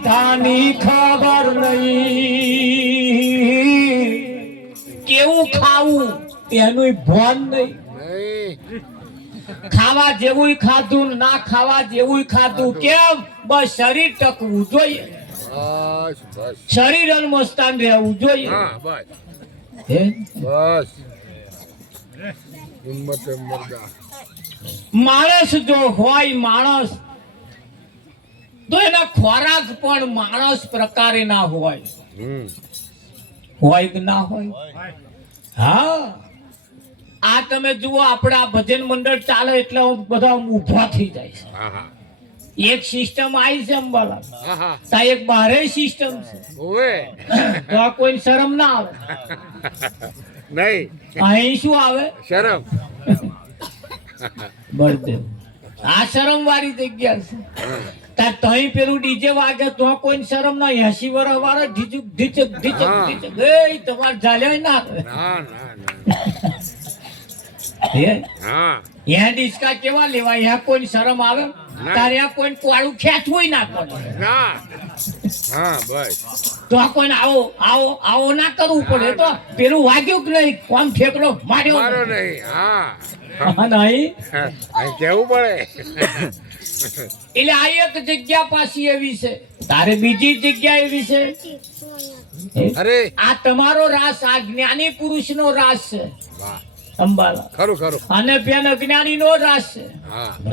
પીધાની ખબર નહીં, કેવું ખાવું એનું ભાન નહીં, ખાવા જેવું ખાધું ના ખાવા જેવું ખાધું, કેમ બસ શરીર ટકવું જોઈએ, શરીર અનમસ્તાન રહેવું જોઈએ, બસ માણસ જો હોય માણસ તો એના ખોરાક પણ માણસ પ્રકારે ના હોય, હોય કે ના હોય? હા, આ તમે જુઓ આપડા ભજન મંડળ ચાલે એટલે બધા ઊભા થઈ જાય છે, એક સિસ્ટમ આવી છે અંબાલા, તા એક બારે સિસ્ટમ છે, તો આ કોઈ શરમ ના આવે નહીં, અહીં શું આવે શરમ? બળદેવ આ શરમ વાળી જગ્યા છે, તાર તઈ પેલું ડીજે વાગે તો કોઈ શરમ ના, 80 વર્ષ વાળો ઢીચક ઢીચક ઢીચક ઢીચક એ તમાર ચાલ્યા ના યા ડિસ્કા કેવા લેવાય, યા કોઈ શરમ આવે? તારે આ કોઈ કોળું ખેંચવું ના પડે, તો આ કોઈ આવો આવો આવો ના કરવું પડે, તો પેલું વાગ્યું કે નહીં, કોમ ઠેકડો માર્યો નહીં, કેવું પડે. એટલે આ એક જગ્યા પાછી એવી છે, તારે બીજી જગ્યા એવી છે. અરે આ તમારો રાસ, આ જ્ઞાની પુરુષ નો રાસ છે અંબાલા, ખરું ખરું, અને બેન અજ્ઞાની નો રાસ છે.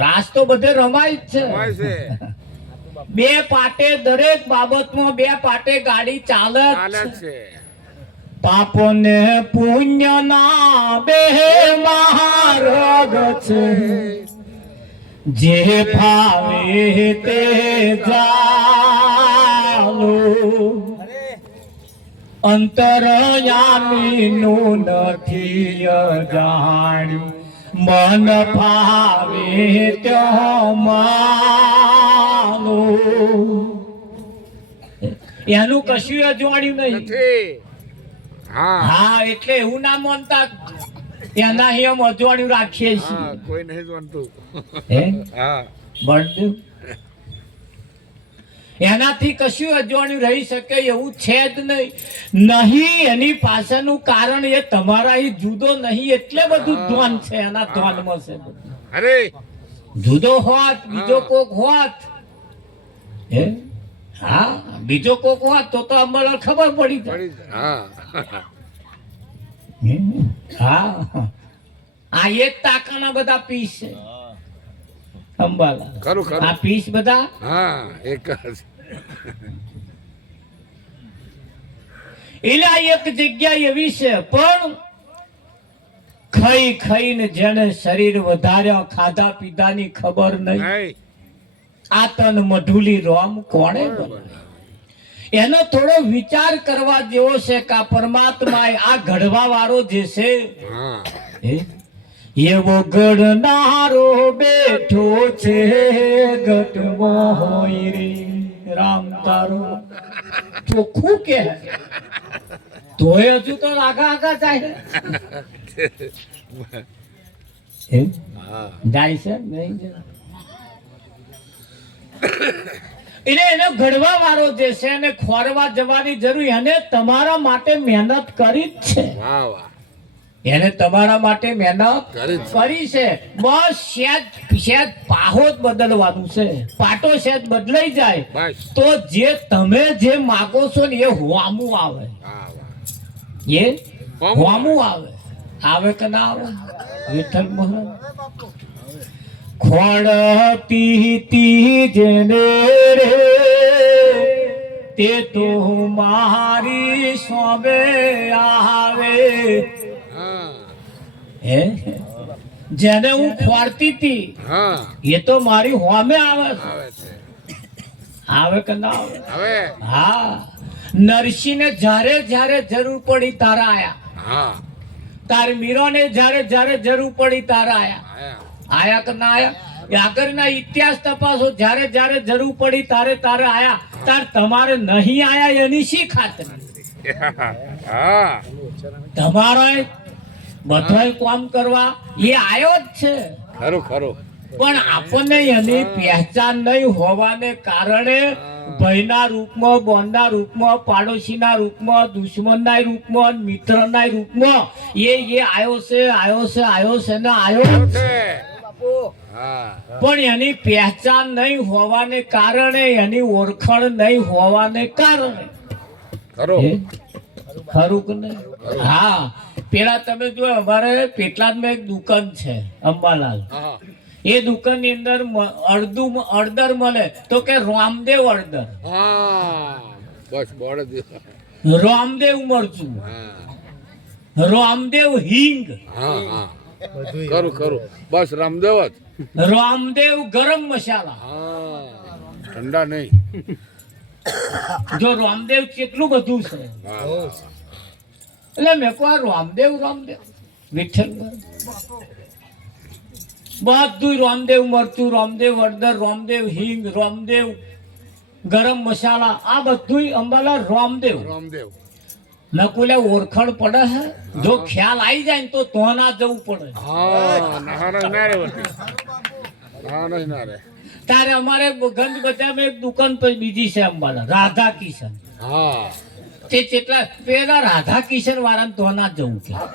રાસ તો બધે રમાય જ છે, બે પાટે દરેક બાબતમાં બે પાટે ગાડી ચાલે છે. પાપ ને પુણ્ય ના બે માર્ગ છે, જે ભાવે તે ચાલો, અંતરયામી નું નથી અજાણ્યું, મન ભાવે ત્યાં માનો, એનું કશું અજવાણ્યું નહીં. હા, એટલે એવું ના માનતા, એના એમ અજવાણ્યું રાખીએ છીએ, કોઈ નહીં જાણતું. બળદેવ એનાથી કશું અજવાણ્યું રહી શકે એવું છે જ નહીં. એની પાછળનું કારણ એ તમારા જુદો નહીં, એટલે બધું ધ્યાન છે એના ધ્યાનમાં છે. અરે જુદો હોત, બીજો કોક હોત, હા બીજો કોક હોત તો અમને ખબર પડી જાય. હા, આ એક તાકાના બધા પીસ છે અંબાલા, ખરું ખરું, આ પીસ બધા એક જ. એટલે એક જગ્યા એવી છે, પણ ખાઈ ખાઈને જેને શરીર વધાર્યા, ખાધા પીધાની ખબર નહીં, આ તન મઢુલી રોમ કોણે બનાવ્યો? એનો થોડો વિચાર કરવા જેવો છે કે આ પરમાત્મા આ ઘડવા વાળો જે છે એવો ઘડનારો બેઠો છે ઘટમાં હોય રે રામ તારો ચોખ્ખું કે તોય હજુ તો આગા આગા જાય જાય છે નહીં એટલે એને ઘડવા વાળો જે છે એને ખોરવા જવાની જરૂર, એને તમારા માટે મહેનત કરી જ છે. એને તમારા માટે મહેનત કરી છે. બસ શેજ પાહો જ બદલવાનું છે, પાટો શેજ બદલાઈ જાય તો જે તમે જે માગો છો ને એ હોમું આવે, એ હોમું આવે. આવે કે ના આવે? વિઠ્ઠલ મહારાજ ખોડતી તી જેને રે તે તો મારી સ્વામે આવે, જેને હું ખોરતી તી એ તો મારી હોમે આવે છે. આવે કે ના આવે? હા, નરસિંહ ને જ્યારે જ્યારે જરૂર પડી તારા આયા, તાર મીરો ને જ્યારે જ્યારે જરૂર પડી તારા આયા કે ના આયા? આગળના ઇતિહાસ તપાસો, જ્યારે જ્યારે જરૂર પડી તારે તારે આયા, તાર તમારે નહીં આયા એની શી ખાતરી? તમારો બધાય કામ કરવા એ આયો જ છે, ખરું ખરું, પણ આપણને એની પહેચાન નહીં હોવાને કારણે ભાઈના રૂપમાં, બોનના રૂપમાં, પાડોશીના રૂપમાં, દુશ્મનના રૂપમાં, મિત્રના રૂપમાં એ આવ્યો છે ને આવ્યો છે. હા પણ એની પહેચાન નહીં હોવાને કારણે, એની ઓળખાણ નહીં હોવાને કારણે ખરો ખરું કે નહીં? હા, પેલા તમે જો અમારે પેટલાદમાં એક દુકાન છે અંબાલાલ, હા એ દુકાન ની અંદર અડદર મળે તો કે રામદેવ અડદર, હા બસ બોર્ડ રામદેવ મરચું, હા રામદેવ હિંગ, હા હા કરું બસ રામદેવ જ રામદેવ ગરમ મસાલા. હા ઠંડા નહીં જો રામદેવ કેટલું બધું છે. હા એટલે મેં કહું આ રામદેવ વિઠ્ઠલ બધું રામદેવ મરચું, રામદેવ હળદર, રામદેવ હિંગ, રામદેવ ગરમ મસાલા, આ બધું અંબાલા રામદેવ. રામદેવ મેં કોઈ ઓળખાણ પડે હે? જો ખ્યાલ આવી જાય ને તો ના જવું પડે. હા ના રે વટી ના રે તારે અમારે ગંજ બજારમાં એક દુકાન પર બીજી છે અંબાલા, રાધા કિશન. હા તે કેટલા પેલા રાધા કિશન વાળા તો ના જવું કે હા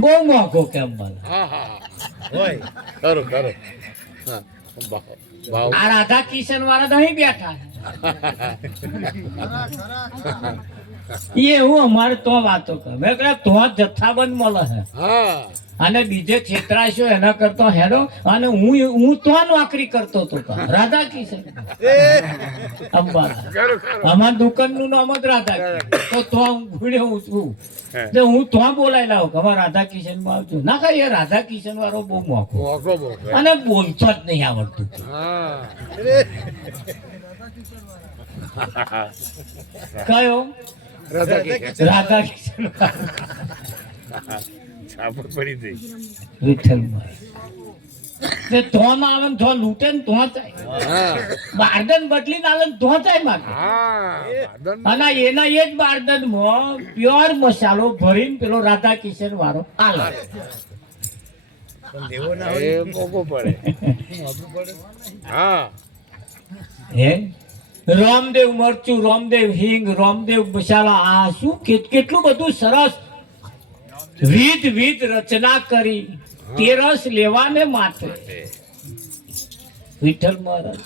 બહુ મોંઘો કે અંબાલા. હા હા ખરું હા ભાવ આ રાધા કિશન વાળા તો અહીં બેઠા છે. એવું અમારે તો વાતો કર મેં કહ્યું તો જથ્થાબંધ મળે છે હા અને બીજે છેતરાશો એના કરતો હેડો. અને હું તો નોકરી કરતો હતો તો રાધા કિશન અંબાલા. ખરું અમારા દુકાન નું નામ જ રાધા કિશન. તો હું ભૂલ્યો છું એટલે હું તો બોલાવી લાવું કે અમારા રાધા કિશન માં આવજો. ના કઈ એ રાધા કિશન વાળો બહુ મોકો મોકો અને બોલતો જ નહીં આવડતું. હા કયો? રાધા કિશન છાપડ પડી ગઈ વિઠ્ઠલ તો ના આવે ને તો લૂંટે ને તો જાય. હા બારદન બદલી ના આવે ને તો જાય માટે. હા અને એના એ જ બારદન માં પ્યોર મસાલો ભરીને પેલો રાધા કિશન વાળો આલે. એ મોકો પડે હા હે રામદેવ મરચું, રામદેવ હિંગ, રામદેવ મસાલા, આ શું કેટલું બધું સરસ વિધ રચના કરી તે રસ લેવાને માટે. વિઠ્ઠલ મહારાજ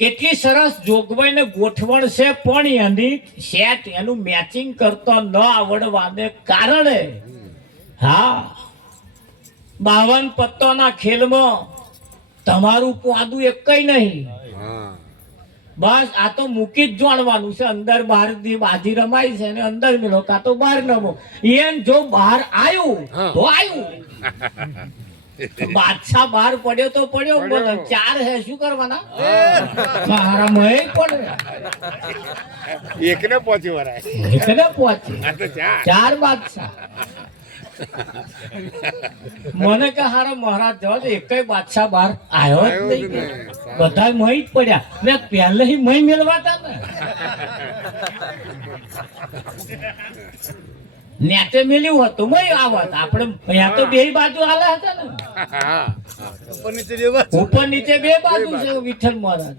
કેટલી સરસ જોગવાઈ ને ગોઠવણ છે, પણ એની સેટ એનું મેચિંગ કરતો ન આવડવાને કારણે હા 52 પત્તોના ખેલમાં તમારું પોદું એકય નહીં. હા બસ આ તો મૂકી જ જાણવાનું છે. અંદર બહાર ની બાજી રમાય છે ને અંદર મેલો કા તો બહાર નમો. એમ જો બહાર આવ્યું તો આવ્યું. બાદશાહ બહાર પડ્યો તો પડ્યો. બોલો 4 હે શું કરવાના? મારા મય પડે એકને પહોંચી વરાય એકને પહોંચે આ તો 4 બાદશાહ. મને કે હારા મહારાજ જવા દે, એકય બાદશાહ બહાર આવ્યો જ નહીં. બધા મય જ પડ્યા. મેં પહેલે મય મેળવાતા ને નેતે મેલ્યું હતું મય આવત. આપણે અહીંયા તો બે બાજુ હાલે હતા ને, ઉપર નીચે બે બાજુ છે. વિઠ્ઠલ મહારાજ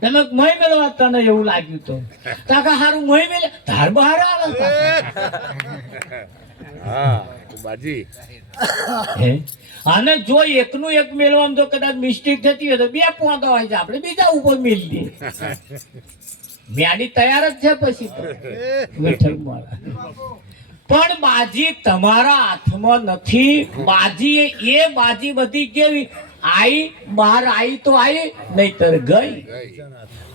તમે મય મેળવાતા ને એવું લાગ્યું તો તાકા હારું મય મેલે ધાર બહાર આવે. હા બાજી અને જો એકનું એક મેળવામાં જો કદાચ મિસ્ટેક થતી હોય તો 2 પોંદા હોય છે, આપણે બીજા ઉપર મેળવી દઈએ. મ્યાડી તૈયાર જ છે પછી તો. વિઠ્ઠલ મહારાજ પણ બાજી તમારા હાથમાં નથી. બાજી એ બાજી બધી કેવી આઈ બહાર આવી તો આવી નહીતર ગઈ.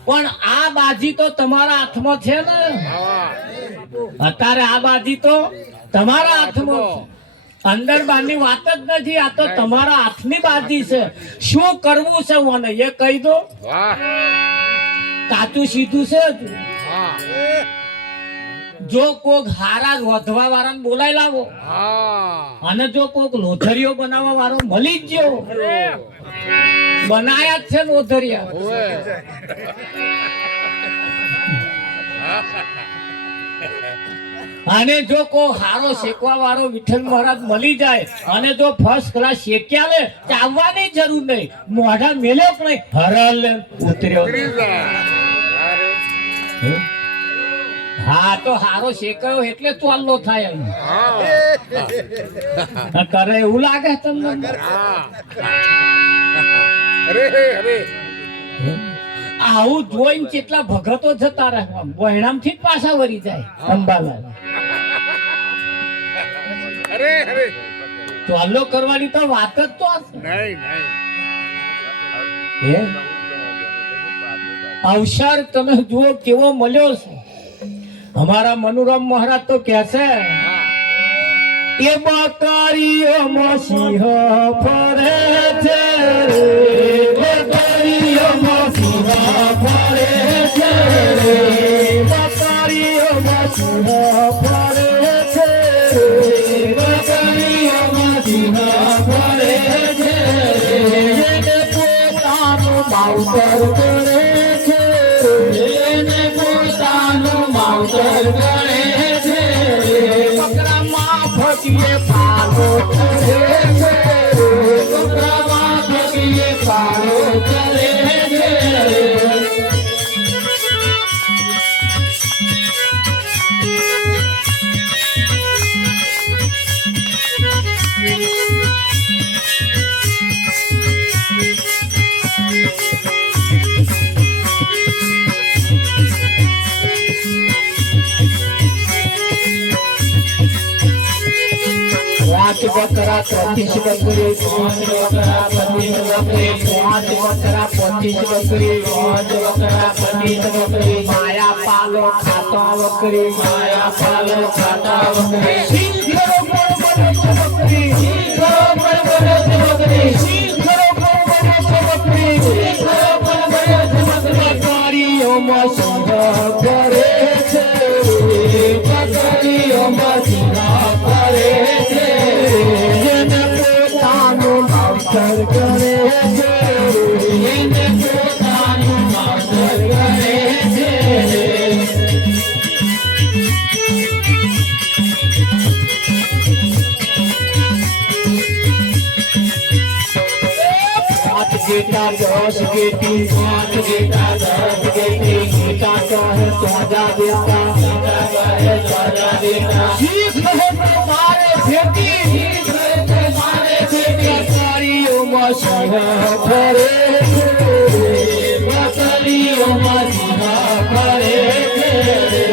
પણ આ બાજી તો તમારા હાથમાં છે ને. અત્યારે આ બાજી તો તમારા હાથમાં છે. અંદર બહારની વાત જ નથી. આ તો તમારા હાથની બાજી છે. શું કરવું છે મને એ કહી દો. કાચું સીધું છે. જો કોક હારા રોધવા વાળાને બોલાવી લાવો અને જો કોક લોથરીઓ બનાવવા વાળો મળી જ ગયો. બનાયા જ છે લોથરિયા. અને જો કોઈ હારો શેકવા વાળો વિઠ્ઠલ મહારાજ મળી જાય અને જો ફર્સ્ટ ક્લાસ શેક્યા લે, ચાવવાની જરૂર નહીં, મોઢા મેલ્યો પણ નહીં, હરલ ઉતર્યો. હા તો હારો શેકાયો એટલે ચોલ્લો થાય એમ. હા કરે એવું લાગે તમને? હા અરે અરે આવું જોઈને કેટલા ભગતો જતા રહે બહેણામથી જ પાછા વળી જાય અંબાલાલ. અરે અરે ચોલ્લો કરવાની તો વાત જ તો હશે. નહીં નહીં હે? અવસર તમે જુઓ કેવો મળ્યો છે. અમારા મનુરામ મહારાજ તો કહે છે એ બકરીઓમાં સિંહ ફરે છે રે, બકરીઓમાં સિંહ ફરે છે રે, બકરીઓમાં સિંહ ફરે છે રે, બકરીઓમાં સિંહ ફરે છે રે, એને પોતાનું માવતર કરે છે રે, એને પોતાનું માવતર કરે છે રે, બકરામાં ફકીએ પાલો કરે છે રે, બકરામાં ફકીએ પાલો કરે છે રે. પાંચ બકરા 25 બકરી, પાંચ બકરા 25 બકરી, પાંચ બકરા 25 બકરી, પાંચ બકરા 25 બકરી, માયા પાલો ખાતા બકરી, માયા પાલો ખાતા બકરી, સિંહ ખરો બકરી, સિંહ ખરો બકરી, સિંહ ખરો બકરી, સિંહ ખરો બકરી, બકરીઓમાં સિંહ ફરે છે રે, બકરીઓમાં સિંહ ફરે છે રે, એને પોતાનું માવતર કરે છે રે, એને પોતાનું માવતર કરે છે રે. પાંચ ગેટા 10 ગેટી, પાંચ ગેટા 10 ગેટી, ગેટા કહે ચોજા દેતા, ગેટા કહે ચોજા દેતા, શીખ કહે તો મારે ભેટી, શીખ કહે તો મારે ભેટી, બકરીઓમાં સિંહ ફરે છે રે, બકરીઓમાં સિંહ ફરે છે રે.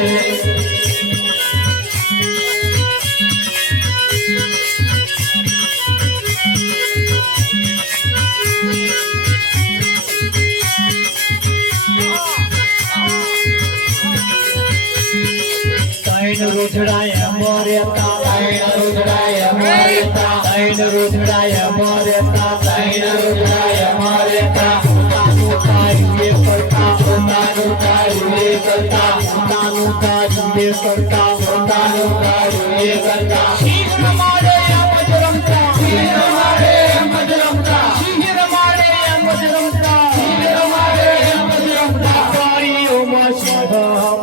તૈણ રોજડાય મરેતા, તૈણ રોજડાય મરેતા, તૈણ રોજડાય મરેતા, તૈણ રોજડાય મરેતા, પોતાનું કાર્ય કરતા, પોતાનું કાર્ય કરતા, પોતાનું કાર્ય કરતા, પોતાનું કાર્ય કરતા, સિંહ રમાડે એમ જ રમતા, સિંહ રમાડે એમ જ રમતા, સિંહ રમાડે એમ જ રમતા, સિંહ રમાડે એમ જ રમતા, બકરીઓમાં સિંહ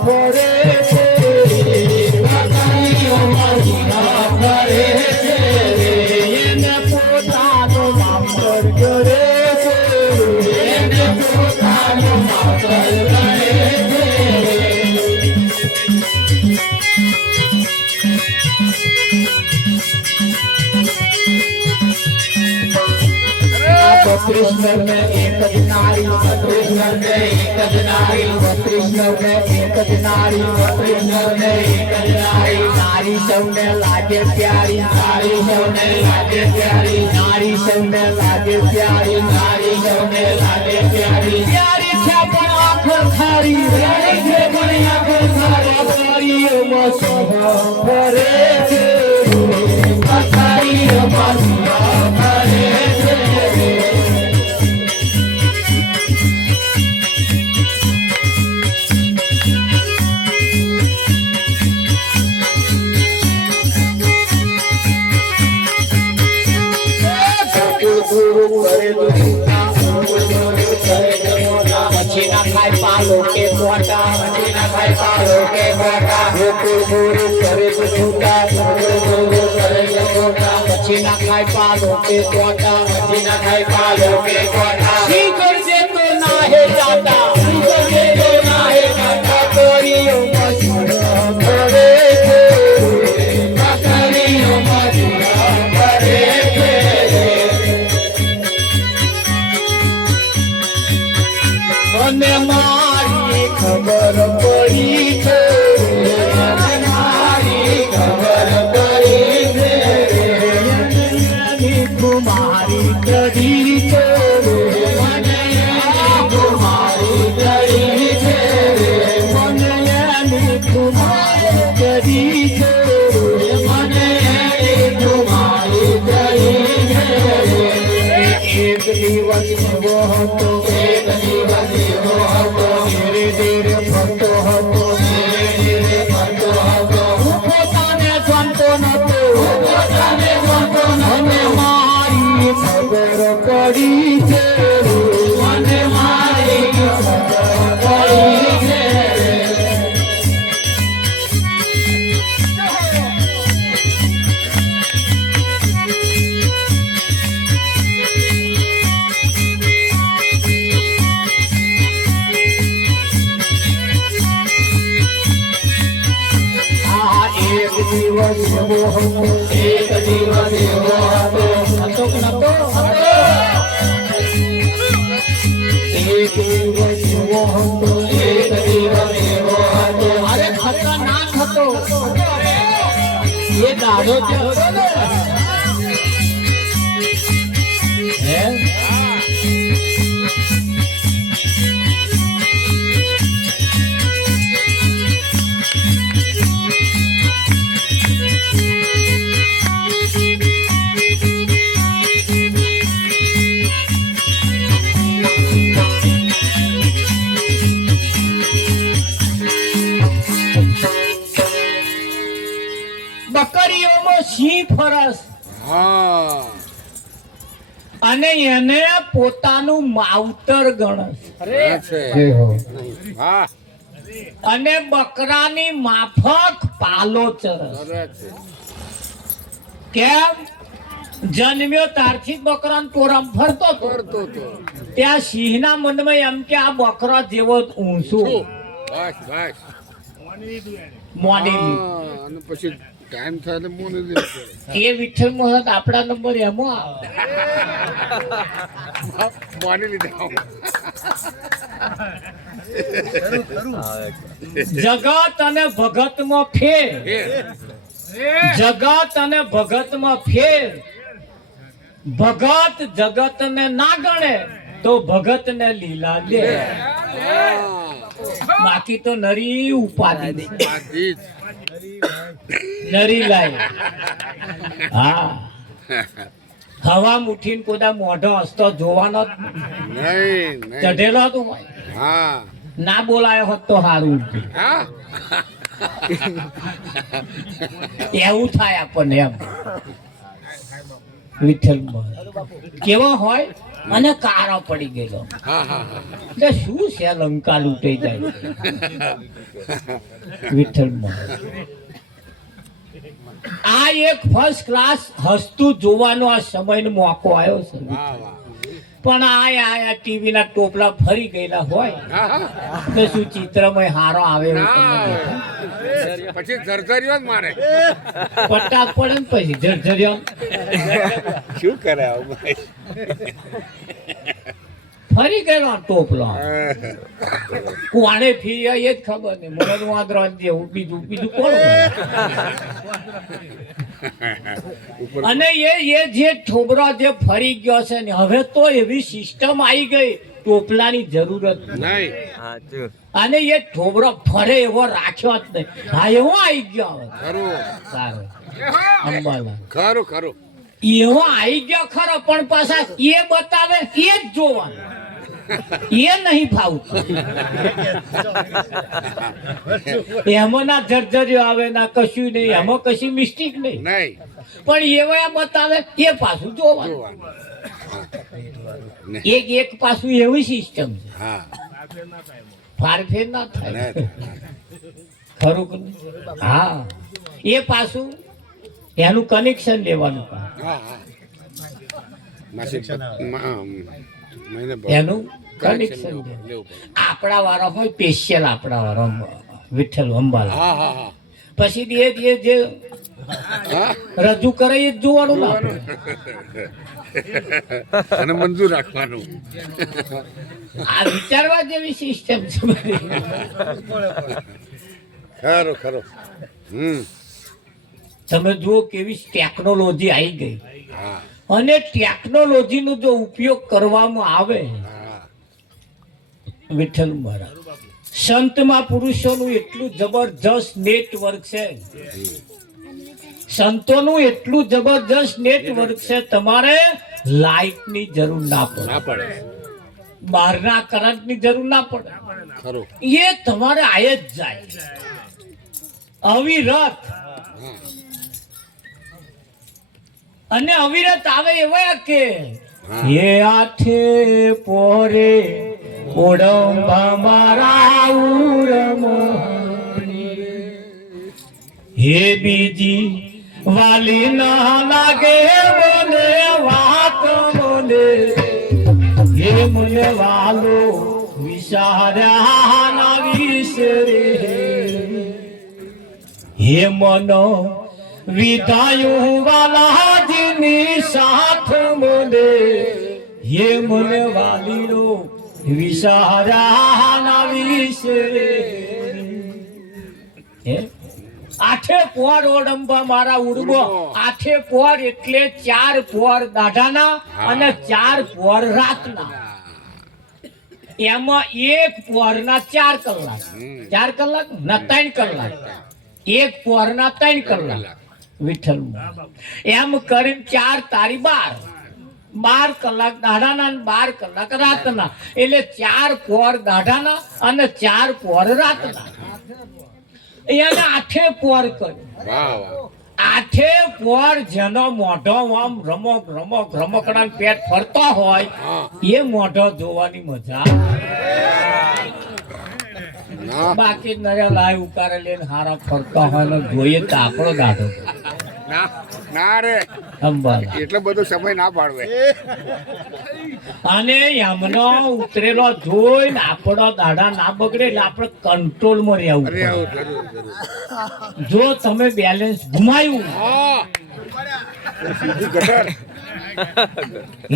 ફરે છે રે, બકરીઓમાં સિંહ ફરે છે રે, એને પોતાનું માવતર કરે છે રે, એને પોતાનું માવતર કરે છે રે. बत्रीस नर में एक ज नारी, बत्रीस नर में एक ज नारी, बत्रीस नर में एक ज नारी, बत्रीस नर में एक ज नारी, नारी सौने लागे प्यारी, नारी सौने लागे प्यारी, नारी सौने लागे प्यारी, नारी सौने लागे प्यारी, प्यारी छे पण आँख थारी, प्यारी छे पण आँख थारी, बकरीओમાં સિંહ ફરે છે રે, બકરીઓમાં સિંહ ફરે છે રે. પછી ના ખાય પાલો કે મોટા, પછી ના ખાય પાલો કે મોટા, ગોકુળ કરે તો છૂટા, ગોકુળ કરે તો છૂટા, પછી ના ખાય પાલો કે મોટા, પછી ના ખાય પાલો કે મોટા, શી કરશે તો ના હે જાતા, શી કરશે તો ના હે જાતા, હતો એક દિવસ એવો હતો ધીરે ધીરે ફરતો હતો ધીરે ધીરે ફરતો હતો હું પોતાને ગમતો નતો હું પોતાને ગમતો મને મારી ખબર પડી છે મને મારી ખબર પડી છે દિવસ એવો હતો એક દિવસ એવો હતો હતો કે નતો એક દિવસ એવો હતો એક દિવસ એવો હતો અરે ખતરનાક હતો એ દાડો જે હતો ને હે બકરીઓમાં સિંહ ફરસ હા અને એને પોતાનું માવતર ગણસ હા અને બકરાની માફક પાલો ચરસ કેમ જન્મ્યો ત્યારથી બકરાના ટોરામ ફરતો હતો ત્યાં સિંહના મનમાં એમ કે આ બકરા જેવો ઊંચું બસ બસ મોડી અને પછી ટાઈમ થાય એટલે મોને દે એ વિઠ્ઠલ મોહન આપણા નંબર એમાં આવે મોને લીધા જગત અને ભગતમાં ફેર જગત અને ભગતમાં ફેર ભગત જગતને ના ગણે તો ભગતને લીલા લે બાકી તો નરી ઉપાધિ નરી લાય હા હવા મુઠીને કોદા મોઢો હસતો જોવાનો જ નહીં ચઢેલો હતો હા ના બોલાયો હોત તો સારું હા એવું થાય આપણને એમ વિઠ્ઠલ કેવો હોય અને કારો પડી ગયેલો હા હા એટલે શું છે લંકા લૂંટાઈ જાય વિઠ્ઠલ આ એક ફર્સ્ટ ક્લાસ હસતું જોવાનો આ સમયનો મોકો આવ્યો છે વાહ વાહ પણ આ ટીવી ના ટોપલા ફરી ગયેલા હોય તો શું ચિત્રમય હારો આવે એવું તમને દેખાય? પછી જર્જરીઓ જ મારે પટ્ટા પડે ને પછી જર્જરિયો શું કરે આવું ફરી ગયેલો આ ટોપલો કોણે ફી એ જ ખબર નહીં મને તો વાંદરો જેવું બીજું બીજું કોણ હોય? અને એ જે ઠોબરો જે ફરી ગયો છે ને હવે તો એવી સિસ્ટમ આવી ગઈ ટોપલાની જરૂરત નહીં અને એ ઠોબરો ફરે એવો રાખ્યો જ નહીં હા એવો આવી ગયો હવે ખરું સારો અંબાલા ખરું ખરું એવો આવી ગયો ખરો પણ પાછા એ બતાવે એ જ જોવાનું એ નહીં ફાવતું એમાં ના જર્જરીઓ આવે ના કશું નહીં એમાં કશી મિસ્ટેક નહીં નહીં પણ એવા બતાવે એ પાછું જોવાનું જોવાનું એક પાછું એવી સિસ્ટમ છે હા ફારફેર ના થાય ખરું કે નહીં? હા એ પાછું એનું કનેક્શન લેવાનું હા હા માસિક મહિને એનું કનેક્શન લેવું આપણા વાળો હોય સ્પેશિયલ આપણા વાળો વિઠ્ઠલ અંબાલા હા હા હા પછી એ જે હા રજૂ કરે એ જ જોવાનું ના અને મંજૂર રાખવાનું આ વિચારવા જેવી સિસ્ટમ છે બધી. ખરું ખરું તમે જુઓ કેવી ટેકનોલોજી આવી ગઈ હા અને ટેકનોલોજીનો જો ઉપયોગ કરવામાં આવે હા વિઠ્ઠલ મહારાજ સંતમાં પુરુષોનું એટલું જબરજસ્ત નેટવર્ક છે સંતોનું એટલું જબરજસ્ત નેટવર્ક છે તમારે લાઇટની જરૂર ના પડે ના પડે બહારના કરંટની જરૂર ના પડે. ખરું. એ તમારે આય જ જાય અવિરત. અને અવિરત આવે એવા કે હે આઠે પોરે ઓડંબા મારા ઉરમણી, હે બીજી વાલી ના લાગે મને વાત મને, હે મને વાલો વિચાર્યા ના વિસરે, હે મનો વિધાયું વાલાજીની સાથ મને, હે મને વાલીનો વિચાર્યા ના વિસરે. હે આઠે પોર ઓડંબા મારા ઉડબો. આઠે પોર એટલે 4 પોર દાઢાના અને 4 પોર રાતના. એમાં એક પોરના 4 કલાક, 4 કલાક ના 3 કલાક, એક પોરના 3 કલાક વિઠ્ઠલમાં. એમ કરીને 4 તારી 12 કલાક દાઢાના અને 12 કલાક રાતના. એટલે 4 પોર દાઢાના અને 4 પોર રાતના. એને આઠે પોર કર્યું. આઠે પોર જેનો મોઢો આમ રમકડા પેટ ફરતો હોય એ મોઢો જોવાની મજા. બાકી નરે લાય ઉકારે લઈને હારા ફરતા હોય ને જોઈએ તો આપણો દાઢો ના રે, એટલો બધો સમય ના પાડવે. અને એમનો ઉતરેલો જોઈને આપણો દાડા ના બગડે એટલે આપણે કંટ્રોલમાં રહેવું. જો તમે બેલેન્સ ગુમાયું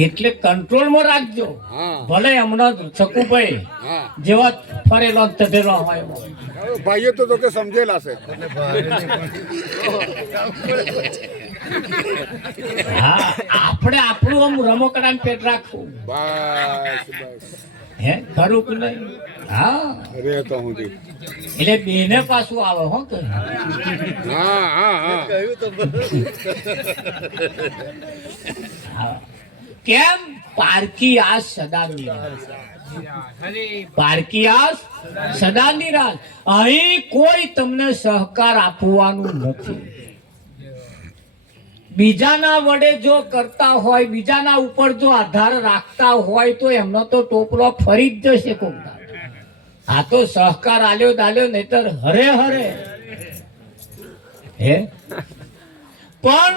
એટલે કંટ્રોલમાં રાખજો. ભલે એમનો શકુભાઈ જેવા ફરેલો તઢેલો હોય, ભાઈઓ તો કે સમજેલા છે. હા, આપણે આપણું આમ રમકડા પેટ રાખવું. હે ખરું કે નહીં? હા, એટલે બેને પાછું આવે હો કે કેમ પારકી આસ સદા નિરાશ. પારકી આસ સદા નિરાશ. અહીં કોઈ તમને સહકાર આપવાનું નથી. બીજાના વડે જો કરતા હોય, બીજાના ઉપર જો આધાર રાખતા હોય તો એમનો તો ટોપલો ફરી જ જશે કોક દાડો. આ તો સહકાર આલ્યો દાલ્યો નહીતર હરે હરે. હે પણ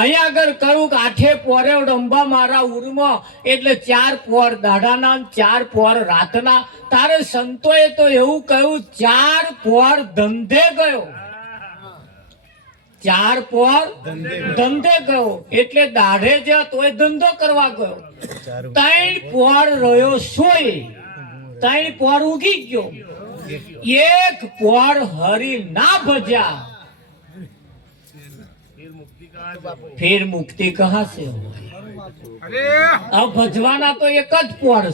અહીંયા આગળ કહ્યું કે આઠે પોરે ડંબા મારા ઉરમાં એટલે 4 પોર દાઢાના 4 પોર રાતના. તારે સંતોએ તો એવું કહ્યું 4 પોર ધંધે ગયો, 4 પોર ધંધે ગયો એટલે દાઢે જ તોય ધંધો કરવા ગયો. 3 પોર રહ્યો સોય, 3 પોર ઉગી ગયો, 1 પોર હરી ના ભજ્યા. फिर मुक्ति कहाँ से हो? अब भजवाना तो एक જ પોર છે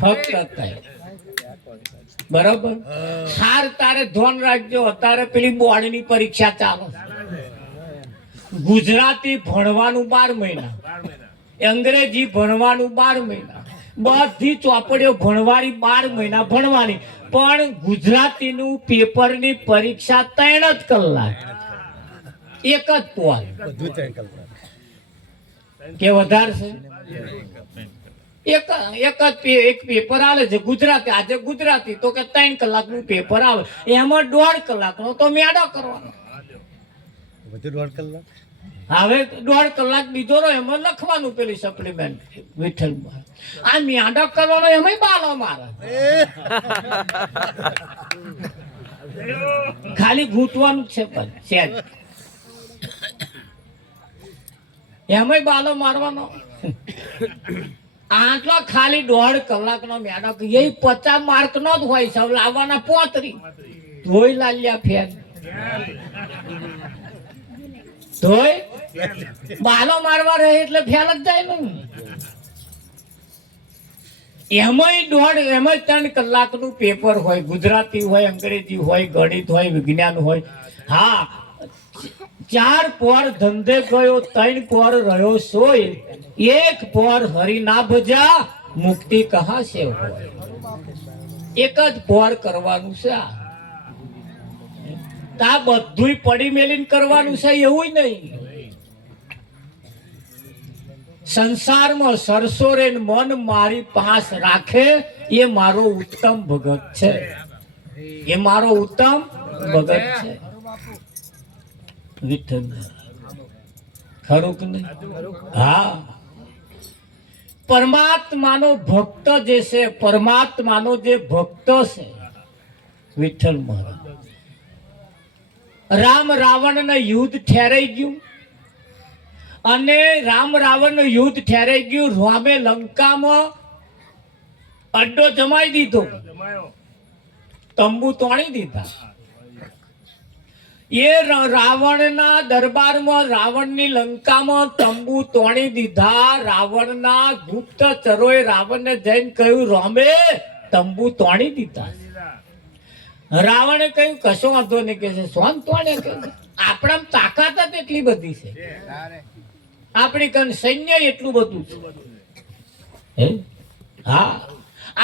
ફક્ત. બરાબર. હાર તારે ધ્યાન રાખજો. અત્યારે પેલી બોર્ડની પરીક્ષા ચાલે. ગુજરાતી ભણવાનું 12 મહિના, અંગ્રેજી ભણવાનું 12 મહિના, બધી ચોપડીઓ ભણવાની 12 મહિના ભણવાની. પણ ગુજરાતીનું પેપરની પરીક્ષા 3 જ કલાક, એક જ પોર કે વધારે છે. એક પેપર આવે છે ગુજરાતી. આજે ગુજરાતી તો કે 3 કલાકનું પેપર આવે, એમાં 1.5 કલાકનો તો મેડો કરવાનો. હવે 1.5 કલાક બીજો રહ્યો એમાં લખવાનું પેલી સપ્લિમેન્ટ વિઠ્ઠલમાં. આ મેડો કરવાનો એમાં બાલો મારે. ખાલી ઘૂંટવાનું છે પણ સેજ એમાં બાલો મારવાનો. આટલો ખાલી 1.5 કલાકનો મેડો એ 50 માર્કનો જ હોય છે. લાવવાના 35 ધોઈ લાલ્યા ફેર ધોઈ બાલો મારવા રહે એટલે ફેલ જ જાય ને. એમાંય 3 કલાકનું પેપર હોય. ગુજરાતી હોય, અંગ્રેજી હોય, ગણિત હોય, વિજ્ઞાન હોય. હા, 4 પોર ધંધે ગયો, 3 પોર રહ્યો સોય, 1 પોર હરી ના ભજા, મુક્તિ કહા સે હોય. એક જ પોર કરવાનું છે. આ બધુંય પડી મેલીને કરવાનું છે એવું નહીં. સંસારમાં સરસોરે મન મારી પાસ રાખે એ મારો ઉત્તમ ભગત છે. એ મારો ઉત્તમ ભગત છે. વિઠ્ઠલ ખરું કે નહીં? હા, પરમાત્માનો ભક્ત જે છે, પરમાત્માનો જે ભક્ત છે વિઠ્ઠલ મહારાજ. રામ રાવણ ને યુદ્ધ ઠેરાઈ ગયું અને રામ રાવણ નું યુદ્ધ ઠેરાઈ ગયું. રામે લંકામાં અડ્ડો જમાઈ દીધો, તંબુ તોડી દીધા. એ રાવણના દરબારમાં, રાવણની લંકામાં તંબુ તોડી દીધા. રાવણના ગુપ્તચરોએ રાવણને જઈને કહ્યું, રામે તંબુ તોડી દીધા. રાવણે કહ્યું કશો વાંધો નહીં, કે છે સોન તોડે, કે આપણા તાકાત જ એટલી બધી છે, આપણી કન સૈન્ય એટલું બધું છે. હા,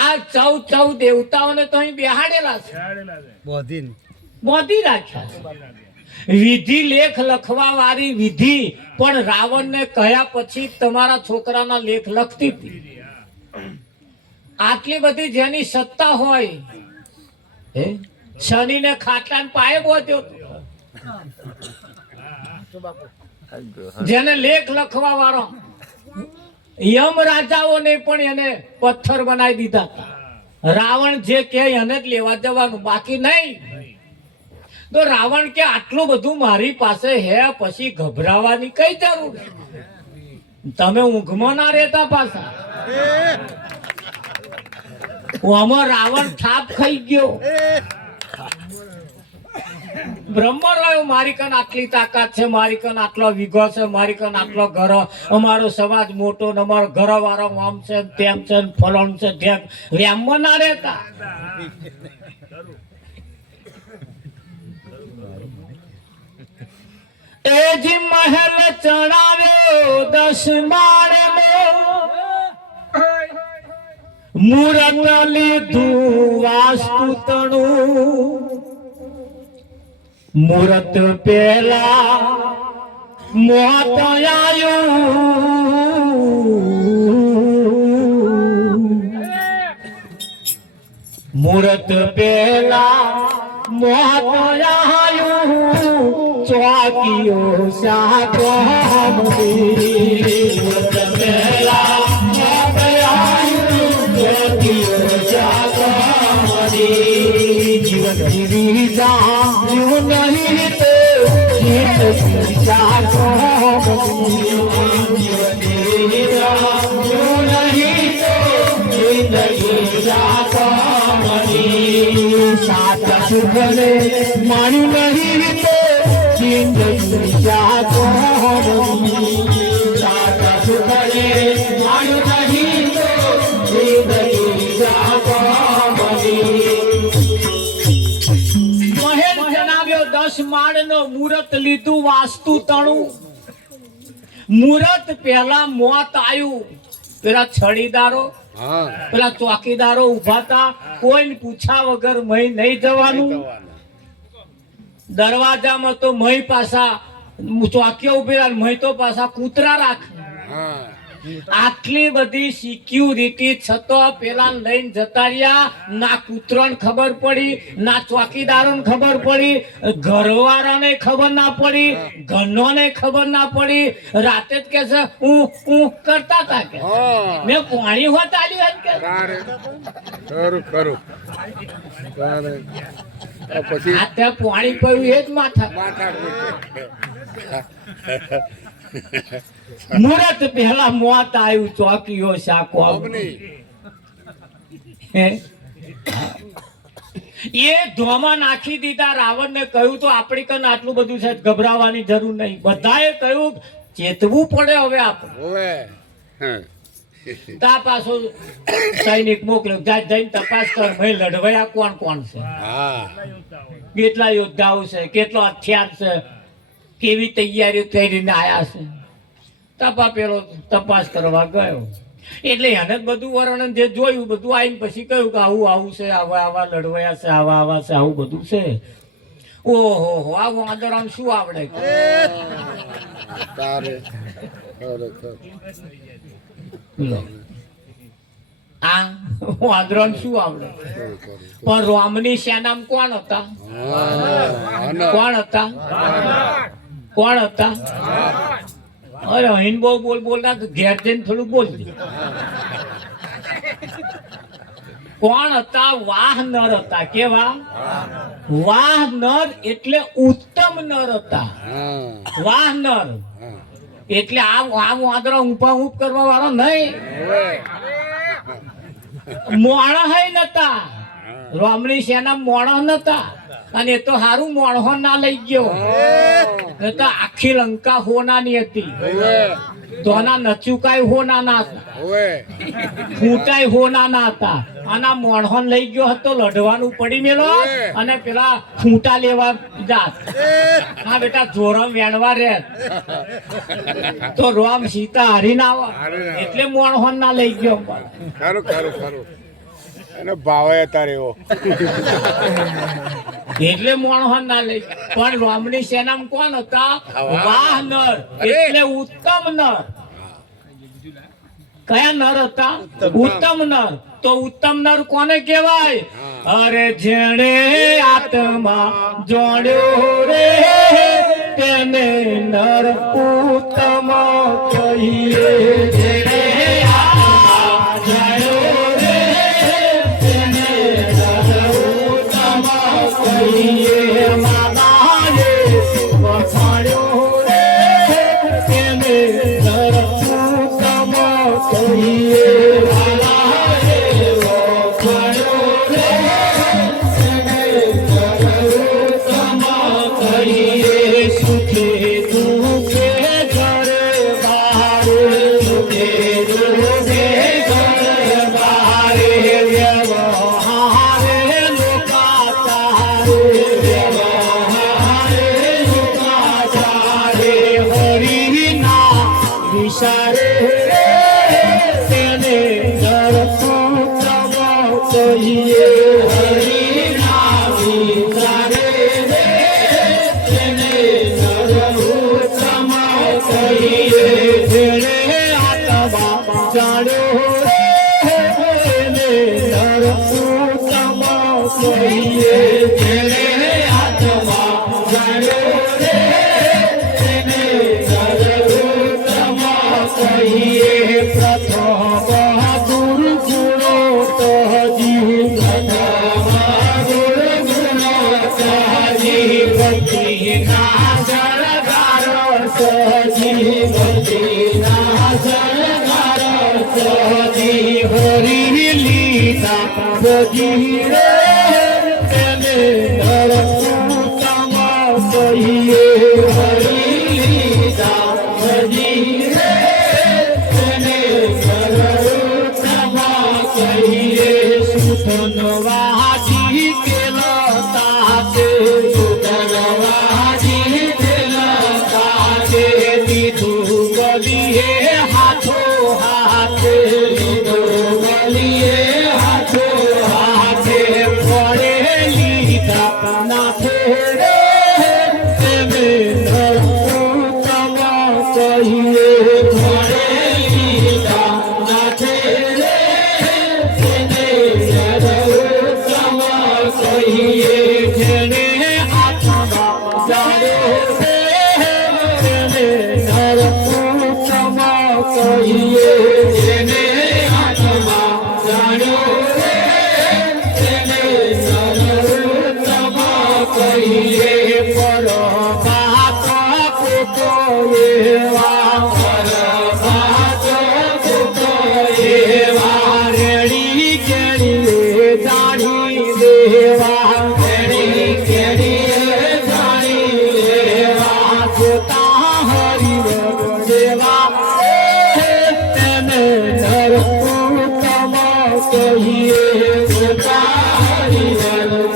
આ 14 દેવતાઓને તો અહીં બેહાડેલા છે, બોધી રાખ્યા છે. વિધિ લેખ લખવા વાળી વિધિ પણ રાવણને કહ્યા પછી તમારા છોકરાના લેખ લખતી હતી. આટલી બધી જેની સત્તા હોય, શનિને ખાટલા પાયે બોધ્યો, જેને લેખ લખવા વાળો યમ રાજાઓને પણ એને પથ્થર બનાવી દીધા હતા. રાવણ જે કે એને જ લેવા જવાનું, બાકી નહીં. તો રાવણ કે આટલું બધું મારી પાસે હે, પછી ગભરાવાની કઈ જરૂર? તમે ઊંઘમાં ના રહેતા પાછા. આમાં રાવણ થાપ ખાઈ ગયો. બ્રહ્મ રહ્યો, મારી કન આટલી તાકાત છે, મારી કન આટલો વિઘો છે, મારી કન આટલો ઘર, અમારો સમાજ મોટો, અમારો ઘર વાળો આમ છે તેમ છે, ફલોણ છે તેમ. વ્યામમાં ના રહેતા. એ જી મહેલ ચડાવ્યો 10 માળનો, મૂરત લીધું વાસ્તુ તણું. મૂરત પેલા મોત આયું, મૂરત પેલા મોત આયું. ચોકીઓ સાકો મૂરત પેલા મોત આયું, ચોકીઓ સાકો જીવન જીવી જાયું નહીં તો જીવન જાકો. જીવન જીવી જાયું નહીં તો જિંદગી જાકો. સાચા સુખને માન્યું નહીં તો જિંદગી જાકો. સાચા સુખને માન્યું નહીં તો જિંદગી જાકો. મહેલ જણાવ્યો 10 માળનો, મૂરત લીધું વાસ્તુ તણું. મૂરત પહેલા મોત આવ્યું. પેલા છડીદારો, પેલા ચોકીદારો ઉભા હતા, કોઈ પૂછા વગર મહી નહીં જવાનું. દરવાજામાં તો મહી પાછા ચોકીઓ ઉભી રાખ, મહી તો પાછા કૂતરા રાખે. આટલી બધી સિક્યુરિટી છતાં પેલા લઈને જતા રહ્યા. ના કૂતરાને ખબર પડી, ના ચોકીદારોને ખબર પડી, ઘરવાળાને ખબર ના પડી, ઘરનોને ખબર ના પડી. રાતે જ કે છે હું કરતા હતા, કે મેં પાણી હોત આલ્યું કે પછી પાણી પડ્યું એ જ માથા. મુહૂર્ત પહેલા મોત આવ્યું, ચોકીઓ સાકો. એ ધોમાં નાખી દીધા. રાવણ ને કહ્યું તો આપણી કન આટલું બધું છે, ગભરાવાની જરૂર નહીં. બધાએ કહ્યું ચેતવું પડે હવે આપણે. તા પાછો સૈનિક મોકલ્યો, જઈને તપાસ કર ભાઈ લડવાયા કોણ કોણ છે, કેટલા યોદ્ધાઓ છે, કેટલો હથિયાર છે. કેવી તૈયારીઓ કરીને આયા છે. તપા પેલો તપાસ કરવા ગયો એટલે એને જ બધું વર્ણન જે જોયું બધું આવીને પછી કહ્યું કે આવું આવું છે, આવા આવા લડવાયા છે, આવા આવા છે, આવું બધું છે. ઓહો આ વાંદર આમ શું આવડે તારે આ વાંદરાને શું આવડે? પણ રામની સેનામાં કોણ હતા? કોણ હતા? કોણ હતા? અરે અહીં બહુ બોલ બોલતા ઘેર જઈને થોડું બોલજે. કોણ હતા? વાહ નર હતા. કેવા? વાહ નર એટલે ઉત્તમ નર હતા. વાહ નર એટલે આ વાંદરા ઊંપા ઊંપ કરવા વાળો નહીં, મોણા હય નતા. રામની સેના મોણા નતા. અને એ તો હારું મોણહો ના લઈ ગયો, એ તો આખી લંકા હોનાની હતી. તોના નચુકાય હોના ના હતા, ફૂટાય હોના ના હતા. આના મોણહો લઈ ગયો હતો લડવાનું પડી મેલો અને પેલા ફૂટા લેવા જાત. હા બેટા જોરમ વેણવા રે તો રામ સીતા હારી ના આવે એટલે મોણહો ના લઈ ગયો. ખરું ખરું ખરું એને ભાવે તારે એવો એટલે મોણહન ના લઈ. પણ રામની સેનામાં કોણ હતા? વાહ નર એટલે ઉત્તમ નર. કયા નર હતા? ઉત્તમ નર. તો ઉત્તમ નર કોને કહેવાય? અરે જેણે આત્મા જોડ્યો રે તેને નર ઉત્તમ કહીએ. જેણે આત્મા જોડ્યો રે તેને નર ઉત્તમ કહીએ. માતાએ વખાણ્યો રે તેને નર ઉત્તમ કહીએ.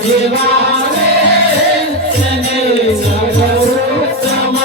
જેવા રે તેને નર ઉત્તમ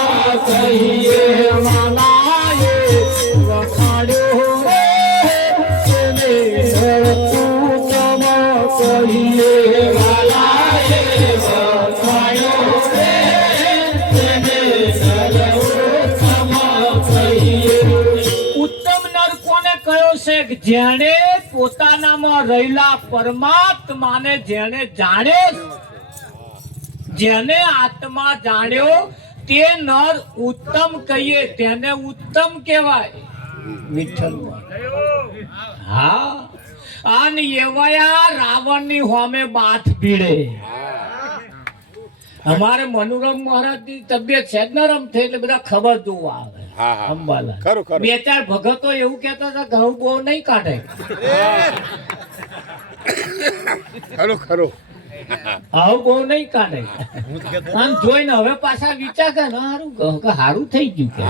જેણે પોતાનામાં રહેલા પરમાત્માને જેણે જાણ્યો, જેને આત્મા જાણ્યો તે નર ઉત્તમ કહીએ, તેને ઉત્તમ કહેવાય. વિઠ્ઠલ હા, અને એવાયા રાવણની હોમે બાથ ભીડે. અમારે મનુરમ મહારાજની તબિયત છે નરમ થઈ એટલે બધા ખબર જોવા આવે. અંબાલા ખરું ખરું. બે ચાર ભગતો એવું કહેતા હતા ઘઉં બહુ નહીં કાઢે. ખરું ખરું. આવું બહુ નહીં કાઢે. આમ જોઈને હવે પાછા વિચાર કરે હારું થઈ ગયું કે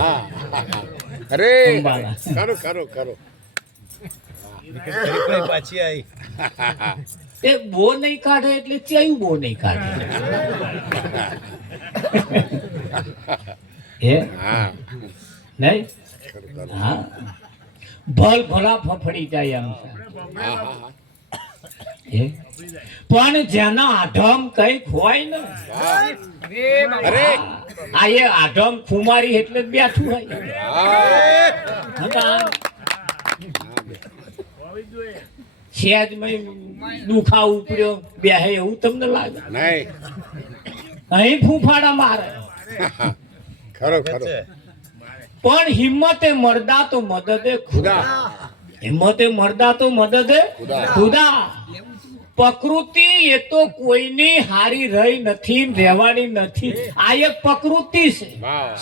અરે અંબાલા. ખરું ખરું ખરું. પાછી આવી એ બહુ નહીં કાઢે એટલે ચેયું બહુ નહીં કાઢે. હે હા નહીં ખરું ખરું. હા, ભલ ભલા ફફડી જાય એમ છે. હે? પણ જેના આઢમ કઈક હોય ને, અરે આ એ આઢમ ખુમારી એટલે જ બેઠું હોય. સેજમાં દુખા ઉપડ્યો બેહે એવું તમને લાગે? નહીં. અહીં ફૂફાડા મારે. ખરું ખરું. પણ હિંમતે મરદા તો મદદે ખુદા. હિંમતે મરદા તો મદદે ખુદા. પ્રકૃતિ એ તો કોઈની હારી રહી નથી, રહેવાની નથી. આ એક પ્રકૃતિ છે.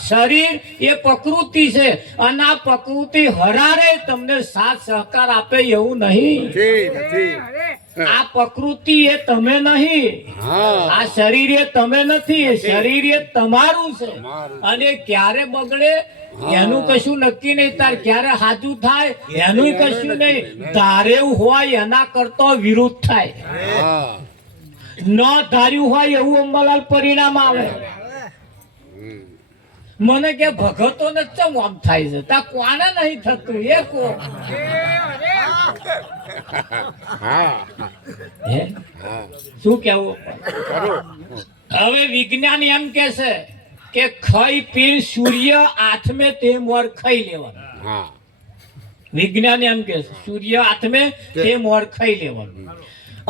શરીર એ પ્રકૃતિ છે, અને આ પ્રકૃતિ હરારે તમને સાથ સહકાર આપે એવું નહીં. નથી. આ પ્રકૃતિ એ તમે નહીં, આ શરીર એ તમે નથી. એ શરીર એ તમારું છે, અને ક્યારે બગડે એનું કશું નક્કી નહીં. તાર ક્યારે હાજુ થાય એનું કશું નહીં. ધારેવું હોય એના કરતો વિરુદ્ધ થાય. ન ધાર્યું હોય એવું અંબાલાલ પરિણામ આવે. મને કે ભગતો ને ચમ આમ થાય છે, તા કોને નહીં થતું એ કો. હે? શું કેવું? હવે વિજ્ઞાન એમ કે છે કે ખાઈ પી સૂર્ય આથમે તે મોર ખાઈ લેવાનું. વિજ્ઞાન એમ કે છે સૂર્ય આથમે તે મોર ખાઈ લેવાનું,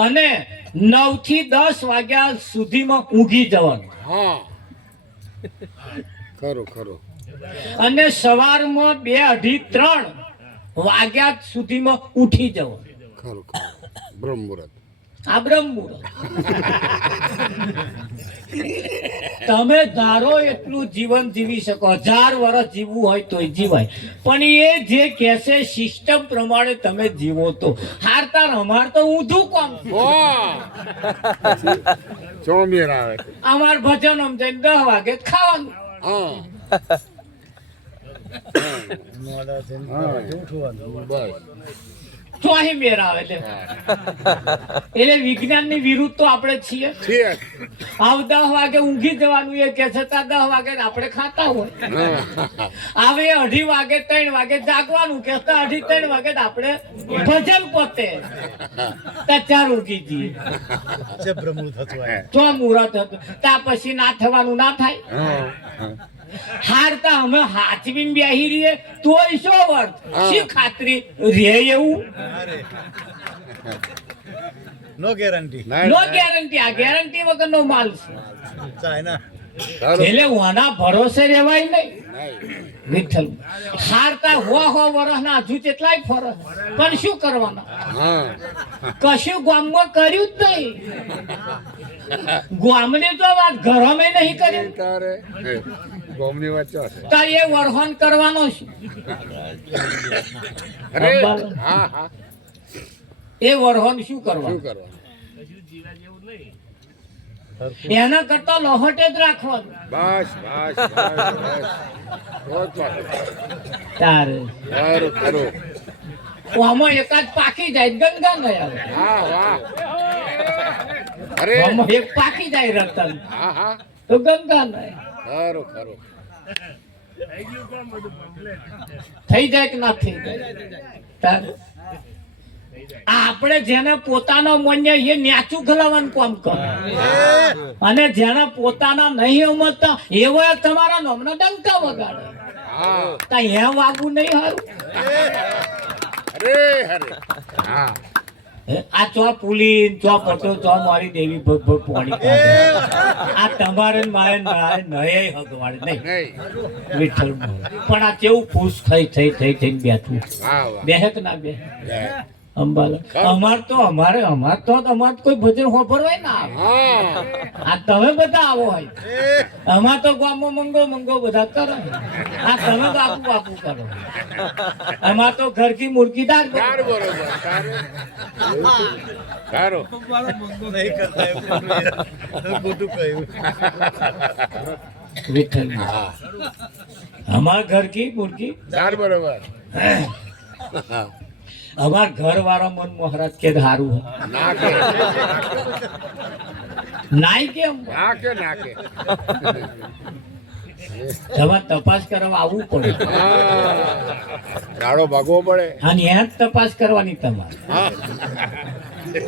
અને 9 થી 10 વાગ્યા સુધીમાં ઊંઘી જવાનું, ખરું ખરું. અને સવારમાં 2, 2:30, 3 વાગ્યા સુધીમાં ઉઠી જવાનું. ખરું ખરું. બ્રહ્મ મુહૂર્ત. આ બ્રહ્મ મુહૂર્ત. તમે ધારો એટલું જીવન જીવી શકો, 1000 વર્ષ જીવવું હોય તો જીવાય, પણ એ જે કહેશે સિસ્ટમ પ્રમાણે તમે જીવો તો હારતા. અમાર તો ઊંધું કામ. ચોમેર આવે. અમાર ભજન સમજાય 10 વાગે ખાવાનું. બસ. ચોહી મેર આવે એટલે વિજ્ઞાન ની વિરુદ્ધ તો આપણે છીએ. આવ 10 વાગે ઊંઘી જવાનું એ કે છે, 10 વાગે આપણે ખાતા હોય. આવે 2:30 વાગે 3 વાગે જાગવાનું કે 2:30, 3 વાગે આપણે ભજન પોતે 4 ઊંઘી જઈએ. તો મુહૂર્ત હતું ત્યાં પછી ના થવાનું ના થાય. હારતા અમે હાચવીને બેહી રહીએ તોય શું વર્ત? શી ખાતરી રે એવું? No guarantee. No guarantee. આ ગેરંટી વગરનો માલ છે. એટલે ઓના ભરોસે રહેવાય નહીં. વિઠ્ઠલ હારતા હો વર્ષના હજુ કેટલાય ફરક, પણ શું કરવાના? કશું ગામમાં કર્યું જ નહીં. ગામની તો વાત ઘરમાં નહીં કર્યું. ગોમની વાત છે. તાર એ વરહન કરવાનો છે. એ વરહન શું કરવાનું? એના કરતા લોહટ જ રાખવાનું. બસ તારે ખરું. આમાં એકાદ પાકી જાય ગંગા નહીં આવે. આમાં એક પાકી જાય રતન તો ગંગા નહીં. થઈ જાય કે ના થઈ જાય? આપણે જેને પોતાનો મન્ય એ ન્યાચું ખલાવાનું કામ કરે, અને જેને પોતાના નહીં સમજતા એવા તમારા નામના ડંકા વગાડે. હે વાગવું નહીં હારું? અરે હરે હા આ ચો પુલી ચો પટો ચો મારી દેવી ભગ ભગ પાણી આ તમારે ને મારે નહે હગવાડે નહીં નહીં વિઠ્ઠલ પણ આ કેવું ખુશ થઈને બેઠું વાહ વાહ બેહક ના બે જય. અંબાલા અમાર તો કોઈ ભજન હોભરવાય ના આવે હા આ તમે બધા આવો હોય અમાર તો ગામમાં મંગો બધા કરે આ તમે બાપુ કરો અમાર તો ઘર કી મુર્ગીદાર સારું બરોબર સારું નહીં કરતા એવું ખોટું કહ્યું. વિઠ્ઠલ હા અમાર ઘર કી મુર્ગી સારું બરોબર હા. અમાર ઘર વાળો મન મહારાજ કે હારું હે. ના કે નાઈ કેમ ના કે ના કે તમારે તપાસ કરવા આવવું પડે હા ગાળો ભાગવો પડે અને ત્યાં જ તપાસ કરવાની તમારે હા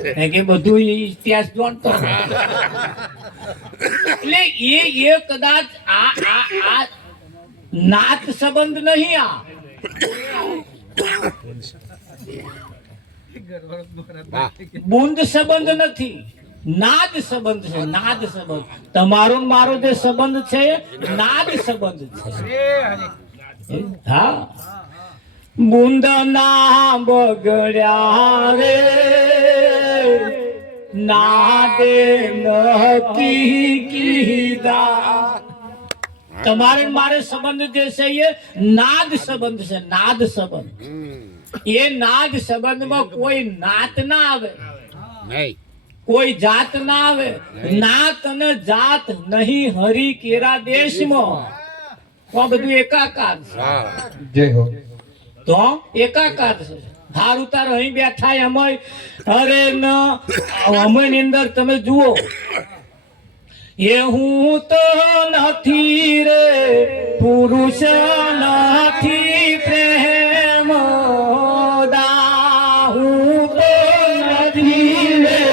કારણ કે બધું ઇતિહાસ જાણતો હોય. એટલે એ કદાચ આ નાત સંબંધ નહીં આ હા બુંદ સંબંધ નથી નાદ સંબંધ છે નાદ સંબંધ તમારો ને મારો જે સંબંધ છે એ નાદ સંબંધ છે હા બુંદ ના બગડ્યા રે નાદે નકી કીધા તમારે ને મારે સંબંધ જે છે એ નાદ સંબંધ છે નાદ સંબંધ એ નાદ સંબંધમાં કોઈ નાત ના આવે નહીં કોઈ જાત ના આવે નાત અને જાત નહીં હરી કેરા દેશમાં તો આ બધું એકાકાર છે વાહ તો એકાકાર છે હારું તાર અહીં બેઠા અમે અરે ન અમે ની અંદર તમે જુઓ એ હું તો નથી રે પુરુષ નથી પ્રેમ દા હું તો નથી રે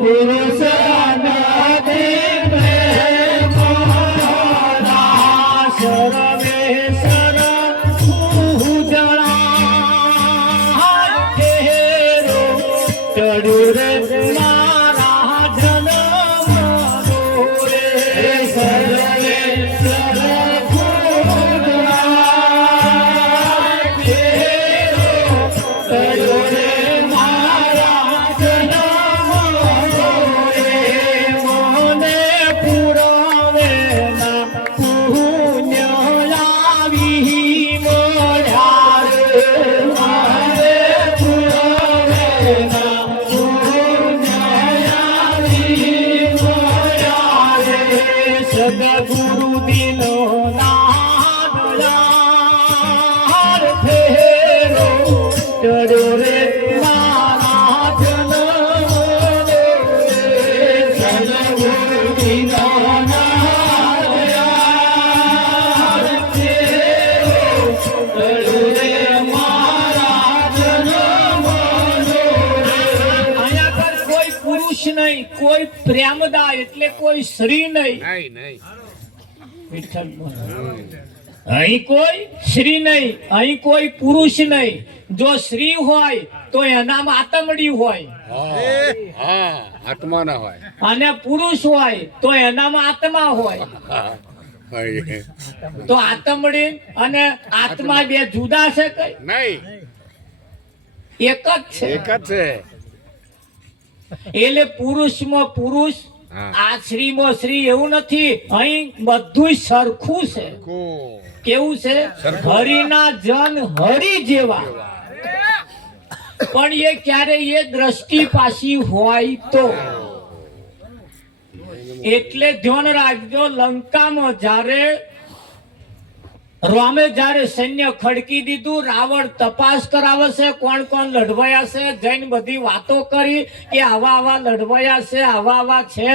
પુરુષ નથી પ્રેમ દા સર્વે સર ઉજળા ખેરો ચડું રે મારા જન્મ રે સર્વે સર સદગુરુ દિનો નાદ ફેરો ચડો રે મારા જન્મ રે સદગુરુ દિનો નાદ ફેરો ચડો રે મારા જન્મ રે અહીંયા પર કોઈ પુરુષ નહીં કોઈ પ્રેમદા એટલે કોઈ સ્ત્રી નહીં નહીં નહીં વિઠ્ઠલ અહીં કોઈ સ્ત્રી નહીં અહીં કોઈ પુરુષ નહીં જો સ્ત્રી હોય તો એનામાં આતમડી હોય હા હા આત્મા ના હોય અને પુરુષ હોય તો એનામાં આત્મા હોય હા હોય. તો આતમડી અને આત્મા બે જુદા છે કઈ નહીં એક જ છે એક જ છે એટલે પુરુષમાં પુરુષ હા. આ સ્ત્રીમાં સ્ત્રી એવું નથી અહીં બધું સરખું છે કો કેવું છે હરિના જન હરિ જેવા પણ એ ક્યારે એ દ્રષ્ટિ પાછી હોય તો એટલે ધ્યાન રાખજો લંકામાં જ્યારે રામે જ્યારે સૈન્ય ખડકી દીધું રાવણ તપાસ કરાવે છે કોણ કોણ લડવાયા છે જઈને બધી વાતો કરી કે આવા આવા લડવાયા છે આવા છે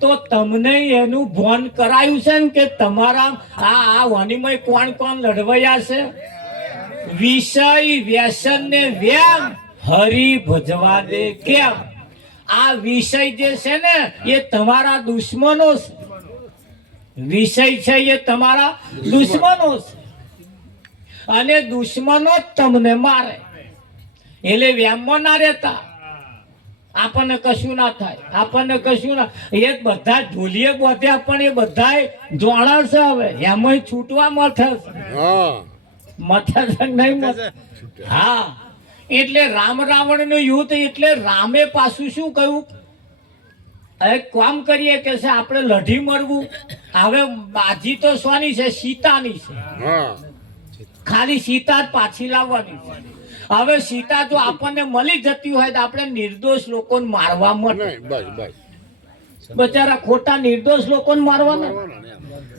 તો તમને એનું ભાન કરાયું છે ને કે તમારા આ વાણીમાં કોણ કોણ લડવાયા છે વિષય વ્યસન ને વ્યમ હરી ભજવા દે કેમ આ વિષય જે છે ને એ તમારા દુશ્મનો છે વિષય છે એ તમારા દુશ્મનો છે અને દુશ્મનો જ તમને મારે એટલે વ્યામમાં ના રહેતા, આપણને કશું ના થાય, આપણને કશું ના. એ બધા ઢોલીએ બોધ્યા પણ એ બધા જોણા છે. હવે એમાં છૂટવા મથે છે, મથે છે નહીં મથે? હા, એટલે રામ રાવણ નું યુદ્ધ. એટલે રામે પાછું શું કહ્યું, એક કામ કરીએ કે છે આપણે લઢી મરવું. હવે બાજી તો સોની છે, સીતાની છે. ખાલી સીતા જ પાછી લાવવાની છે. હવે સીતા જો આપણને મળી જતી હોય તો આપણે નિર્દોષ લોકોને મારવા મળે, બચારા ખોટા નિર્દોષ લોકોને મારવાના.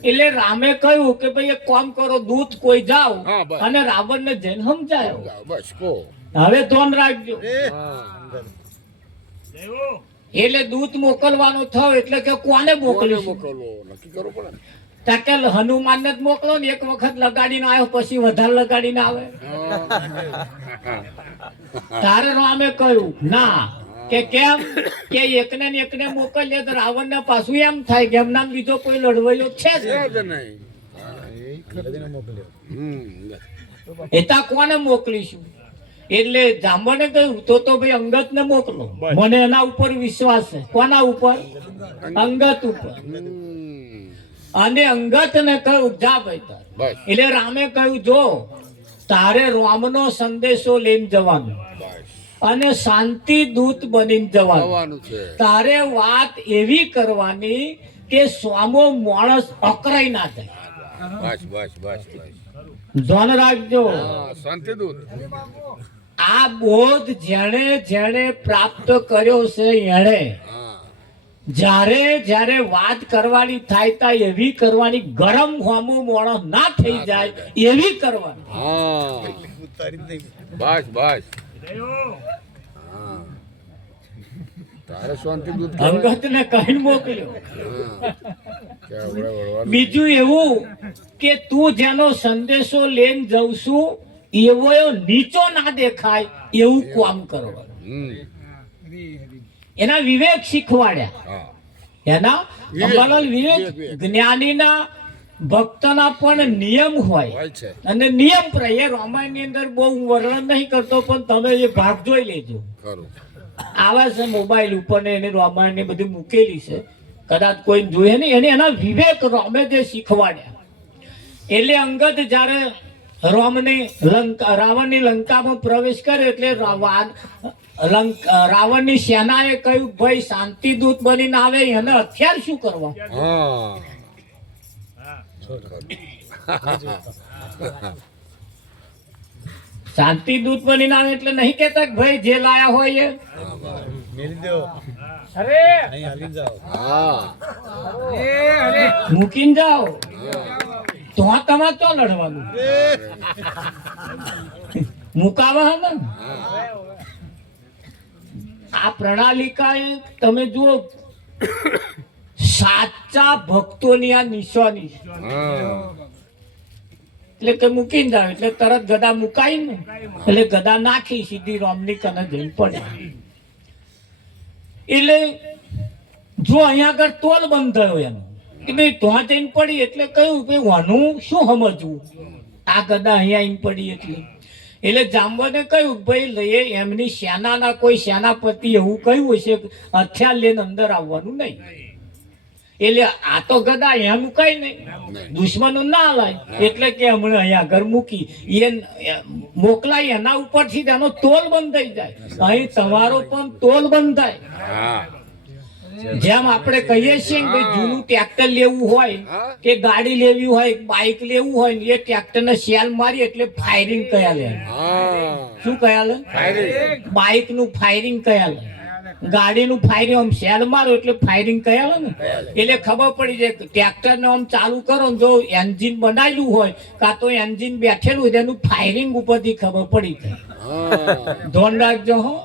એટલે રામે કહ્યું કે ભાઈ એક કામ કરો, દૂત કોઈ જાઓ અને રાવણને જઈને સમજાયો. હવે ધ્યાન રાખજો. એટલે દૂત મોકલવાનો થયો. એટલે કે કોને મોકલીશું? તાકે હનુમાન ને જ મોકલો ને. એક વખત લગાડીને આવ્યો પછી વધારે લગાડીને આવે. તારે રામે કહ્યું ના, કે કેમ? કે એકને ને એકને મોકલીએ તો રાવણ ને પાછું એમ થાય કે એમના બીજો કોઈ લડવાયો છે જ નહીં. એતા કોને મોકલીશું? એટલે જાંબને કહ્યું તો ભાઈ અંગત ને મોકલો, મને એના ઉપર વિશ્વાસ છે. કોના ઉપર? અંગત ઉપર. અને અંગત ને કહ્યું જા ભાઈ તાર. એટલે રામે કહ્યું જો તારે રામનો સંદેશો લઈને જવાનો અને શાંતિ દૂત બનીને જવાનું. તારે વાત એવી કરવાની કે સ્વામો માણસ અકરાઈ ના જાય. ધ્યાન રાખજો. આ બોધ જેણે જેણે પ્રાપ્ત કર્યો છે એણે જ્યારે જ્યારે વાત કરવાની થાય તા એવી કરવાની, ગરમ હોમો મોણો ના થઈ જાય એવી કરવાની. અંગત ને કહીને મોકલ્યો. બીજું એવું કે તું જેનો સંદેશો લઈને જઉં છું એવો નીચો ના દેખાય એવું કામ કરવાનું. એના વિવેક શીખવાડ્યા. એના વિવેક. જ્ઞાનીના ભક્તના પણ નિયમ હોય અને નિયમ એ રામાયણ ની અંદર બહુ વર્ણન નહીં કરતો, પણ તમે એ ભાગ જોઈ લેજો. આવે છે મોબાઈલ ઉપર ને એને રામાયણ ને બધી મૂકેલી છે, કદાચ કોઈ જોઈએ નહીં. એને એના વિવેક રામે જે શીખવાડ્યા. એટલે અંગદ જયારે રાવણની લંકામાં પ્રવેશ કરે એટલે રાવણની સેનાએ કહ્યું ભાઈ શાંતિ દૂત બનીને આવે એને હથિયાર શું કરવા? શાંતિ દૂત બનીને આવે એટલે નહીં કેતા કે ભાઈ જે લાયા હોય એ મૂકીને જાઓ. તો તમારે તો લડવાનું મુકાવા ને. આ પ્રણાલિકા તમે જુઓ, સાચા ભક્તોની આ નિશાની. એટલે કે મૂકીને જાવ એટલે તરત ગદા મુકાય ને, એટલે ગદા નાખી સીધી રામની કને જઈને પડે. એટલે જો અહીંયા આગળ તોલ બંધ થયો એનો કે ભાઈ ત્યાં જઈને પડી, એટલે કહ્યું કે વાનું શું સમજવું, આ ગદા અહીંયા આવીને પડી. એટલે જાંબવાને કહ્યું ભાઈ લઈએ એમની સેનાના કોઈ સેનાપતિ એવું કહ્યું હશે હથિયાર લઈને અંદર આવવાનું નહીં. એટલે આ તો ગદા અહીંયા મુકાય નહીં, દુશ્મનો ના લાય. એટલે કે હમણાં અહીંયા આગળ મૂકી એ મોકલાય, એના ઉપરથી એનો તોલ બંધ થઈ જાય. અહીં તમારો પણ તોલ બંધ થાય. જેમ આપણે કહીએ છીએ કે જૂનું ટ્રેક્ટર લેવું હોય કે ગાડી લેવી હોય, બાઇક લેવું હોય ને, એ ટ્રેક્ટર ને સેલ મારી એટલે ફાયરિંગ કયા લે. શું કયા લે? બાઇક નું ફાયરિંગ કયા લે, ગાડીનું ફાયરિંગ. આમ સેલ મારો એટલે ફાયરિંગ કયા લે ને. એટલે ખબર પડી જાય ટ્રેક્ટર ને આમ ચાલુ કરો ને, જો એન્જિન બનાવેલું હોય કાં તો એન્જિન બેઠેલું હોય એનું ફાયરિંગ ઉપરથી ખબર પડી જાય. ધ્યાન રાખજો હો.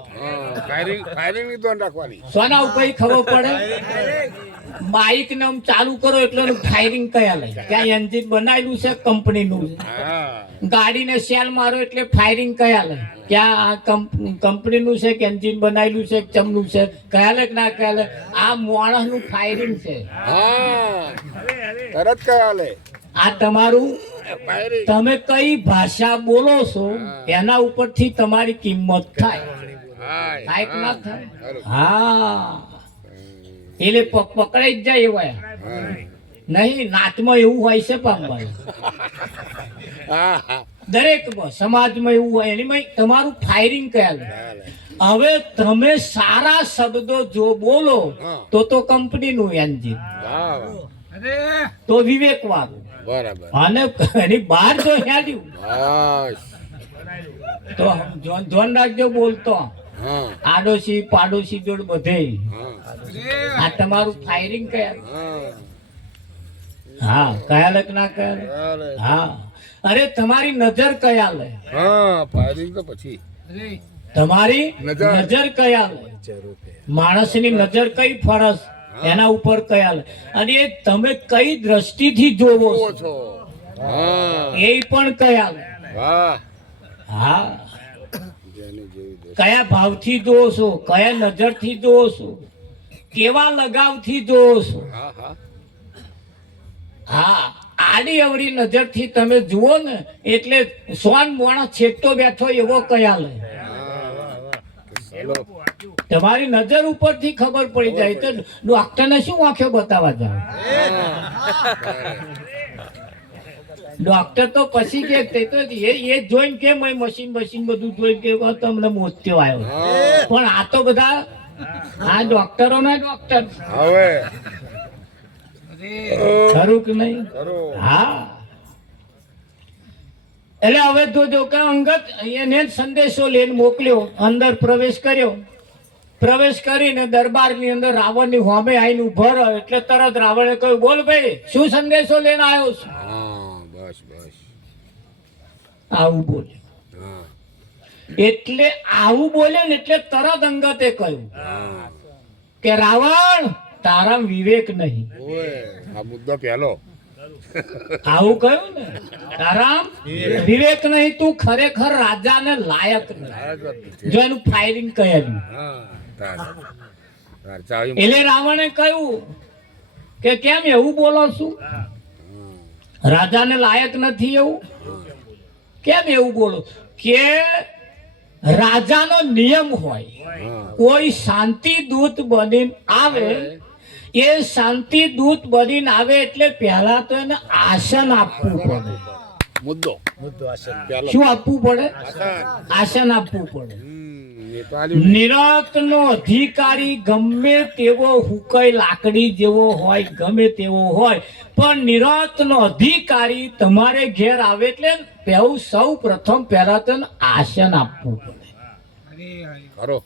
સોના ઉપર ખબર પડે. બાઇક ને આમ ચાલુ કરો એટલે ફાયરિંગ કયા લે, ત્યાં એન્જિન બનાવેલું છે કંપનીનું. ગાડીને સેલ મારો એટલે ફાયરિંગ કયા લે, ક્યાં આ કંપનીનું છે કે એન્જિન બનાવેલું છે ચમનું છે, કયા લે કે ના કયા લે. આ માણસનું ફાયરિંગ છે. આ તમારું પાયરી. તમે કઈ ભાષા બોલો છો એના ઉપરથી તમારી કિંમત થાય. હાય. થાય કે ના થાય? ખરું. હા, એટલે પકડાઈ જ જાય એવા હા. નહીં. નાચમાં એવું હોય છે પામભાઈ, હા, હા. દરેક સમાજમાં એવું હોય. એની તમારું ફાયરિંગ કયા. ચાલે. હવે તમે સારા શબ્દો જો બોલો હા. તો કંપનીનું એન્જિન, વાહ, વાહ. તો વિવેક વાળું, બરાબર. અને એની બહાર જો હેડ્યું બસ. તો ધ્યાન રાખજો બોલતો. હા, આડોશી પાડોશી જોડ બધે હા, આ તમારું ફાયરિંગ કયા. હા. હા, કયા લગ ના કયા. ચાલે. હા, અરે તમારી નજર કયા લે, હા, ફાયરિંગ તો પછી. તમારી નજર. નજર કયા લે, માણસની નજર કઈ ફરસ એના ઉપર કયા લે, અને એ તમે કઈ દ્રષ્ટિથી જોવો જુઓ છો છો. હા. એ પણ કયા લે. વાહ. હા, જેની જેવી દે. કયા ભાવથી જોવો છો, કયા નજરથી જોવો છો, કેવા લગાવથી જોવો છો. હા, હા. હા, આડી અવળી નજરથી તમે જુઓ ને એટલે સોન મોણા છેટતો બેઠો એવો કયા લે. ચાલો. તમારી નજર ઉપરથી ખબર પડી જાય તો ડોક્ટરને શું આંખો બતાવવા જાવ. ડોક્ટર તો પછી કે તે તો એ જોઈને કે મશીન બધું જોઈને કે તમને મોત્યો આવ્યો. હા. પણ આ તો બધા આ ડોક્ટરો ના ડોક્ટર, હવે. ખરું કે નહીં? ખરું. હા, એટલે હવે તો જો કે અંગત એને જ સંદેશો લઈને મોકલ્યો, અંદર પ્રવેશ કર્યો. પ્રવેશ કરીને દરબારની અંદર રાવણની હોમે આવીને ઉભો રહ્યો એટલે તરત રાવણે કહ્યું, બોલ ભાઈ શું સંદેશો લઈને આવ્યો છું. હા, બસ, બસ. આવું બોલ્યો. હા, એટલે આવું બોલ્યો ને એટલે તરત અંગતે કહ્યું હા. કે રાવણ તારા વિવેક નહીં. ઓય, આ મુદ્દો પહેલો. આવું કહ્યું ને, તારા વિવેક નહીં, તું ખરેખર રાજાને લાયક નહીં. જો એનું ફાયરિંગ કહેલું. હા, તાર. તાર ચાવી. એટલે રાવણે કહ્યું કે કેમ એવું બોલો છું, રાજાને લાયક નથી એવું કેમ એવું બોલો. કે રાજાનો નિયમ હોય, હા. કોઈ શાંતિ દૂત બનીને આવે, એ શાંતિ દૂત બનીને આવે એટલે પહેલા તો એને આસન આપવું પડે. મુદ્દો. પહેલો. શું આપવું પડે? આસન. આસન આપવું પડે. નેપાળી. નિરાંતનો અધિકારી ગમે તેવો હુકઈ લાકડી જેવો હોય, ગમે તેવો હોય, પણ નિરાંતનો અધિકારી તમારે ઘેર આવે એટલે સૌ પ્રથમ પહેલા તો આસન આપવું પડે. ખરો.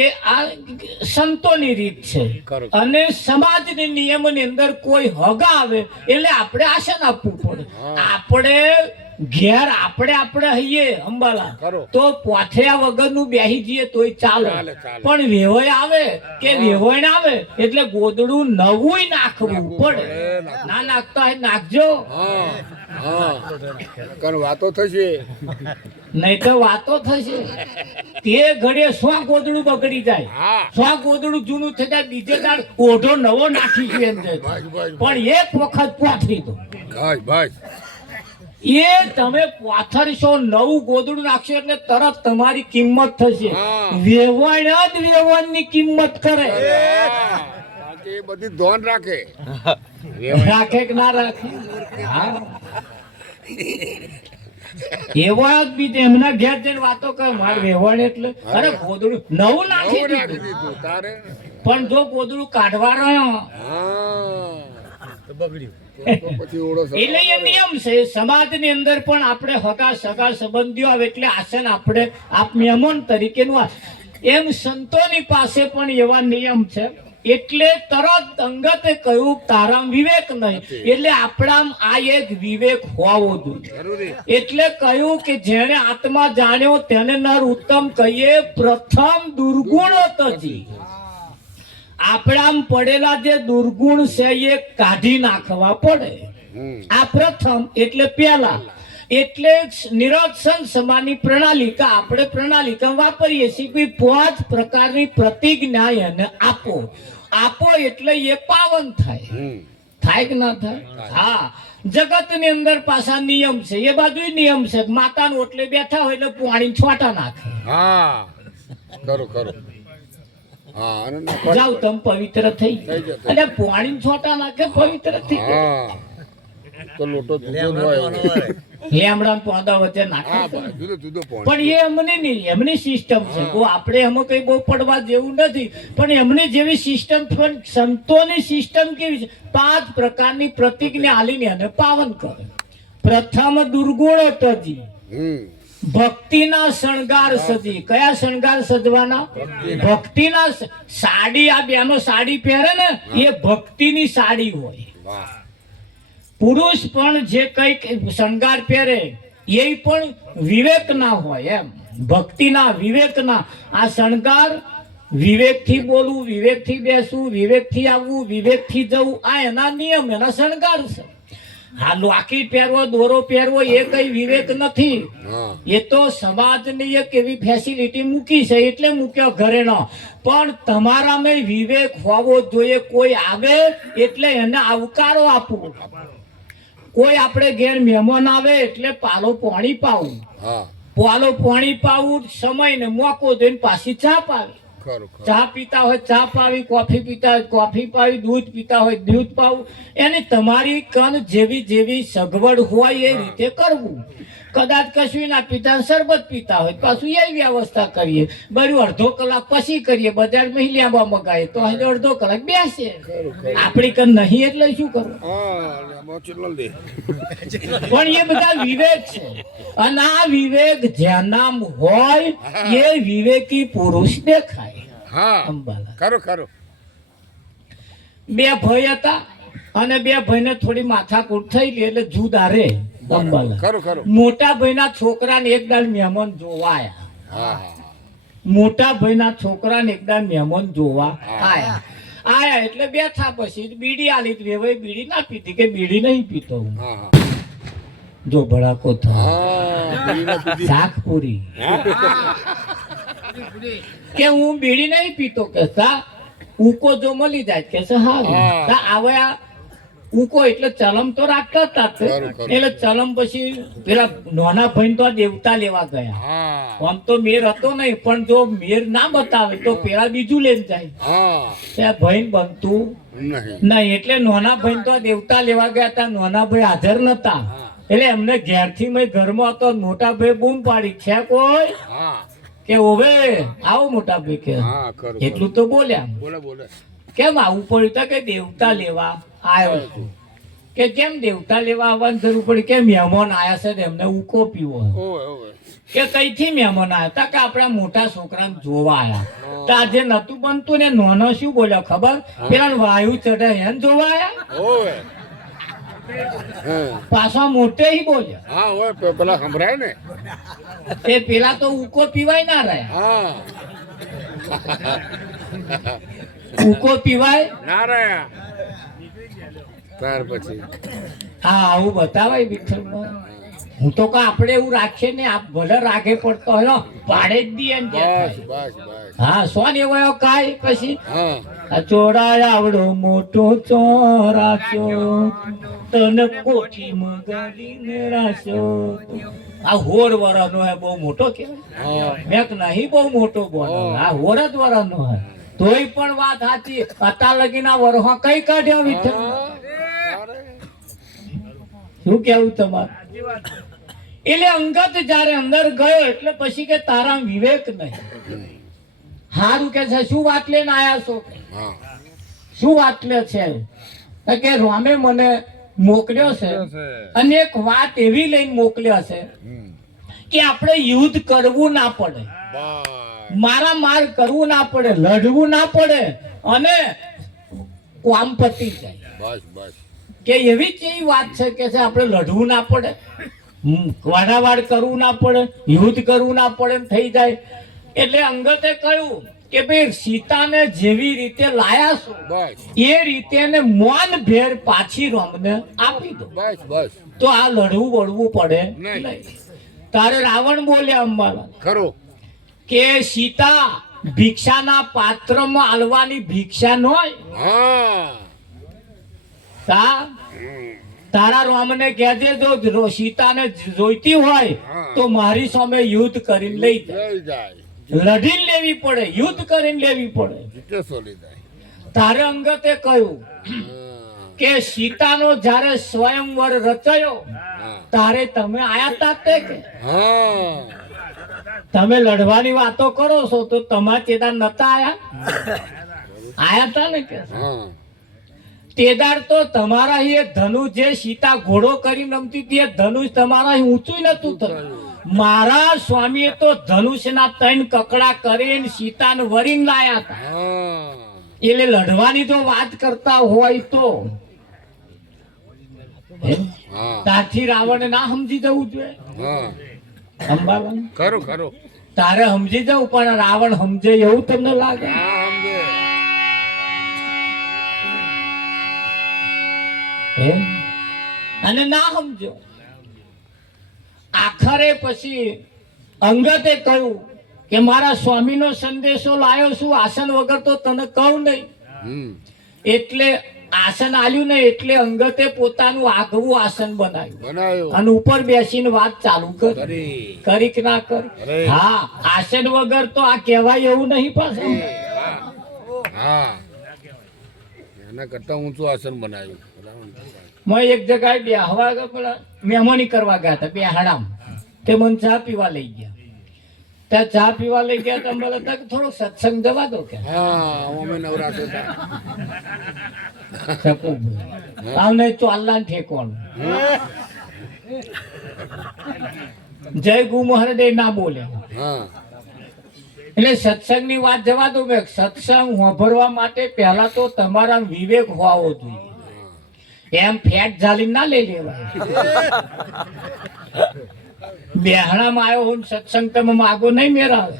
એ આ સંતોની રીત છે. ખરું. અને સમાજની નિયમની અંદર કોઈ હગા આવે એટલે આપણે આસન આપવું પડે. આપણે ઘેર આપણે હઈએ અંબાલા ખરું. તો પોથ્યા વગરનું બેહી જઈએ તોય ચાલે. ચાલે, ચાલે. પણ વેવાય આવે કે વેવાય આવે એટલે ગોદડું નવું નાખવું પડે. ના નાખતા હોય નાખજો, હા, હા. કર વાતો થશે. નહીં તો વાતો થશે. તે ઘડીએ સ્વ ગોદડું બગડી જાય, હા. સ્વ ગોદડું જૂનું થઈ જાય, બીજે દાડ ઓઢો નવો નાખીશું એમ છે. બસ, બસ. પણ એક વખત પાથરી દો, બસ, બસ. એ તમે પાથરશો, નવું ગોદડું નાખશો એટલે તરત તમારી કિંમત થશે. હા. વેવાણ જ વેવાણની કિંમત કરે. હા. બાકી એ બધી ધોન રાખે. રાખે કે ના રાખે? હા, એવા જ બીજે એમના ઘેર જઈને વાતો કરે મારે વેવાણ એટલે અરે ગોદડું નવું નાખી નવું રાખી દીધું. દીધું તારે. પણ જો ગોદડું કાઢવા રહ્યો હા. તો બગડ્યું. તો પછી ઓળો સર. એટલે એ નિયમ છે. સમાજની અંદર પણ આપણે હગા સગા સંબંધીઓ આવે એટલે આસન આપણે આપ મહેમાન તરીકેનું એમ સંતોની પાસે પણ એવા નિયમ છે. એટલે તરત અંગતે કહ્યું તારામ વિવેક નહીં, એટલે આપણામ આ એક વિવેક હોવો જોઈએ. જરૂરી. એટલે કહ્યું કે જેણે આત્મા જાણ્યો તેને નર ઉત્તમ કહીએ, પ્રથમ દુર્ગુણ તજી. આપણામ પડેલા જે દુર્ગુણ છે એ કાઢી નાખવા પડે. હમ. આ પ્રથમ એટલે પહેલા. એટલે નિરક્ષણ સમાની પ્રણાલિકા આપણે પ્રણાલિકા વાપરીએ છીએ. 5 પ્રકારની પ્રતિજ્ઞા એને આપો એટલે એ પાવન થાય. હમ. થાય કે ના થાય? હા, જગતની અંદર પાછા નિયમ છે, એ બાજુ નિયમ છે. માતાનું ઓટલે બેઠા હોય એટલે પાણી છોટા નાખે. હા ખરું ખરું. હા અને જાવ તમે પવિત્ર થઈ અને પાણી છોટા નાખે પવિત્ર થઈ જાય. હા તો લોટો જુદો જ હોય એવો. લેમડા પોંદા વચ્ચે નાખે. હા બસ, જુદો જુદો પોણી. પણ એ એમની નહીં, એમની સિસ્ટમ છે. બહુ આપણે એમાં કઈ બહુ પડવા જેવું નથી, પણ એમની જેવી સિસ્ટમ. પણ સંતોની સિસ્ટમ કેવી છે? 5 પ્રકારની પ્રતિજ્ઞા આલીને એને પાવન કરે. પ્રથમ દુર્ગુણ તજી, ભક્તિના શણગાર સજી. કયા શણગાર સજવાના? ભક્તિના. સાડી, આ બેનો સાડી પહેરે ને એ ભક્તિની સાડી હોય. વાહ. પુરુષ પણ જે કઈક શણગાર પહેરે એ પણ વિવેકના હોય. એમ ભક્તિના, વિવેકના. આ શણગાર વિવેકથી બોલવું, વિવેકથી બેસવું, વિવેકથી આવવું, વિવેકથી જવું, આ એના નિયમ, એના શણગાર છે. હા, લોકી પહેરવો, દોરો પહેરવો એ કઈ વિવેક નથી. હા એ તો સમાજની એક એવી ફેસિલિટી મૂકી છે એટલે મૂક્યો ઘરે નો. પણ તમારામાં વિવેક હોવો જોઈએ. કોઈ આવે એટલે એને આવકારો આપવો. કોઈ આપણે ઘેર મહેમાન આવે એટલે પાલો પાણી પાવું. હા પાલો પાણી પાવું, સમયને મોકો દઈને પાછી ચા પાવી. ખરું ખરું. ચા પીતા હોય ચા પાવી, કોફી પીતા હોય કોફી પાવી, દૂધ પીતા હોય દૂધ પાવું. એને તમારી કન જેવી જેવી સગવડ હોય એ રીતે કરવું. કદાચ કશું ના પીતા શરબત પીતા હોય પાછું એ વ્યવસ્થા કરીએ. બરું અડધો કલાક પછી કરીએ. બજારમાં લેવા મગાય તો હજુ અડધો કલાક બેસે. આપણી કન નહીં એટલે શું કરવું? હા એમાં ચેટલો દે. પણ એ બધા વિવેક છે. અને આ વિવેક જેનામ હોય એ વિવેકી પુરુષ દેખાય. હા અંબાલા ખરું ખરું. 2 ભાઈ હતા અને 2 ભાઈને થોડી માથાકૂટ થયેલી એટલે જુદા રે. અંબાલા ખરું ખરું. મોટા ભાઈના છોકરાને એક દાડ મહેમાન જોવા આયા. હા હા મોટા ભાઈના છોકરાને એક દાડ મહેમાન જોવા આયા એટલે બેઠા. પછી બીડી આલી તો વેવાઈ બીડી ના પીધી કે બીડી નહીં પીતો હું. હા હા જો ભડાકો થાય હા બીડીના પીધી. શાક પૂરી કે હું બીડી નહીં પીતો કે સા ઉકો જો મળી જાય કે છે હા આવે આ ઉકો એટલે ચલમ તો રાખતા જ હતા. એટલે ચલમ પછી પેલા નાના ભાઈ તો દેવતા લેવા ગયા. હા આમ તો મેર હતો નહીં, પણ જો મેર ના બતાવે તો પેલા બીજું લઈને જાય. હા ત્યાં ભાઈ બનતું નહીં. નહીં એટલે નાના ભાઈ તો દેવતા લેવા ગયા હતા. નાના ભાઈ હાજર નતા એટલે એમને ઘેરથી મેં ઘરમાં હતો. મોટા ભાઈ બૂમ પાડી, છે કોઈ? હા કે ઓવે આવો મોટા ભાઈ કે. હા ખરું. એટલું તો બોલ્યા. બોલે બોલે. કેમ આવું પડ્યું? તો કે દેવતા લેવા આવ્યો છું. કે કેમ દેવતા લેવા આવવાની જરૂર પડી? કે મહેમાન આયા છે ને એમને ઉકો પીવો. ઓવે ઓવે. કે કઈથી મહેમાન આવ્યા? તા કે આપણા મોટા છોકરાને જોવા આવ્યા. તો આજે નતું બનતું ને નાનો શું બોલ્યો ખબર? પેલા વાયુ ચઢે એને જોવા આવ્યા. ઓવે. હા પાછા મોટે ઈ બોલ્યા. હા ઓય પેલા સંભળાય ને. તે પેલા તો ઉકો પીવાય ના રહ્યા. હા ઉકો પીવાય ના રહ્યા. ત્યાર પછી હા આવું બતાવાય વિઠ્ઠલમાં. હું તો કહું આપણે એવું રાખીએ ને, આપ ભલે રાગે પડતો હોય પાડે જ દઈએ ને બસ ત્યાં. બસ બસ. હા સોન એવો કાય પછી હા આ ચોરાય આવડો મોટો ચોરાશો તને કોઠી મગાડીને રાખ્યો. આ હોળ વરાનો હે, બહુ મોટો કહેવાય. હા મેં તો નહીં બહુ મોટો બોલો. આ હોળ જ વરાનો હે. તોય પણ વાત સાચી. અત્યાર લગીના વરહો કઈ કાઢ્યા વિઠ્ઠલ? શું કેવું તમારું? એટલે અંગત જયારે અંદર ગયો એટલે પછી કે તારા વિવેક નહીં. હારું કે છે શું વાત લઈને આયા છો? હા શું વાત લે છે? તો કે રામે મને મોકલ્યો છે અને એક વાત એવી લઈને મોકલ્યો છે કે આપણે યુદ્ધ કરવું ના પડે, બસ મારા માર કરવું ના પડે, લડવું ના પડે અને કામ પતી જાય. બસ બસ. કે એવી કેવી વાત છે કે છે આપણે લડવું ના પડે, વાડાવાડ કરવું ના પડે, યુદ્ધ કરવું ના પડે એમ થઈ જાય. એટલે અંગતે કહ્યું કે ભાઈ સીતાને જેવી રીતે લાયા છો બસ એ રીતે એને મોન ભેર પાછી રોમને આપી દો બસ બસ. તો આ લડવું વળવું પડે નહીં. નહીં. તારે રાવણ બોલ્યા અંબાલા ખરું. કે સીતા ભિક્ષાના પાત્રમાં આલવાની ભિક્ષા ન હોય. હા તારા રામને કહેજે જો સીતાને જોઈતી હોય તો મારી સામે યુદ્ધ કરીને લઈ જાય, લડીને લેવી પડે, યુદ્ધ કરીને લેવી પડે. તારે અંગતે કહ્યું કે સીતાનો જ્યારે સ્વયંવર રચાયો તારે તમે આયા તા તે કે તમે લડવાની વાતો કરો છો તો તમારા ચેતા નતા આયા તા ને કે તેદાર તો તમારા એ ધનુષ જે સીતા ઘોડો કરી રમતી હતી એ ધનુષ તમારા ઊંચું નતું થયું. મારા સ્વામીએ તો ધનુષના 3 કકડા કરીને સીતાને વરીને લાયા હતા. એટલે લડવાની તો વાત કરતા હોય તો ત્યાંથી રાવણ ના સમજી જવું જોઈએ. ખરું તારે સમજી જવું પણ રાવણ સમજે એવું તમને લાગે? અને ના સમજો. આખરે પછી અંગતે કહ્યું કે મારા સ્વામીનો સંદેશો લાયો છું, આસન વગર તો તને કહું નહીં. એટલે આસન આલ્યું ને એટલે અંગતે પોતાનું આગવું આસન બનાવ્યું અને ઉપર બેસીને વાત ચાલુ કરી કે ના કરી. હા, આસન વગર તો આ કહેવાય એવું નહીં પાછું. એના કરતા ઊંચું આસન બનાવ્યું. મેં એક જગ્યાએ બેહવા પેલા મહેમાની કરવા ગયા હતા બેહાડામ. તે મને ચા પીવા લઈ ગયા. ત્યાં ચા પીવા લઈ ગયા તો બોલે થોડો સત્સંગ જવા દો કે. આવને ચોલ્લા ઠેકવાનું. જય ગુ મહારાજ ના બોલે. એટલે સત્સંગની વાત જવા દો. મેં સત્સંગ વાપરવા માટે પહેલા તો તમારા વિવેક હોવો જોઈએ. એમ ફેટ ઝાલી ના લઈ લેવાય. બેહણામાં આવ્યો હું સત્સંગ તમે માગો નહીં મેળાવે.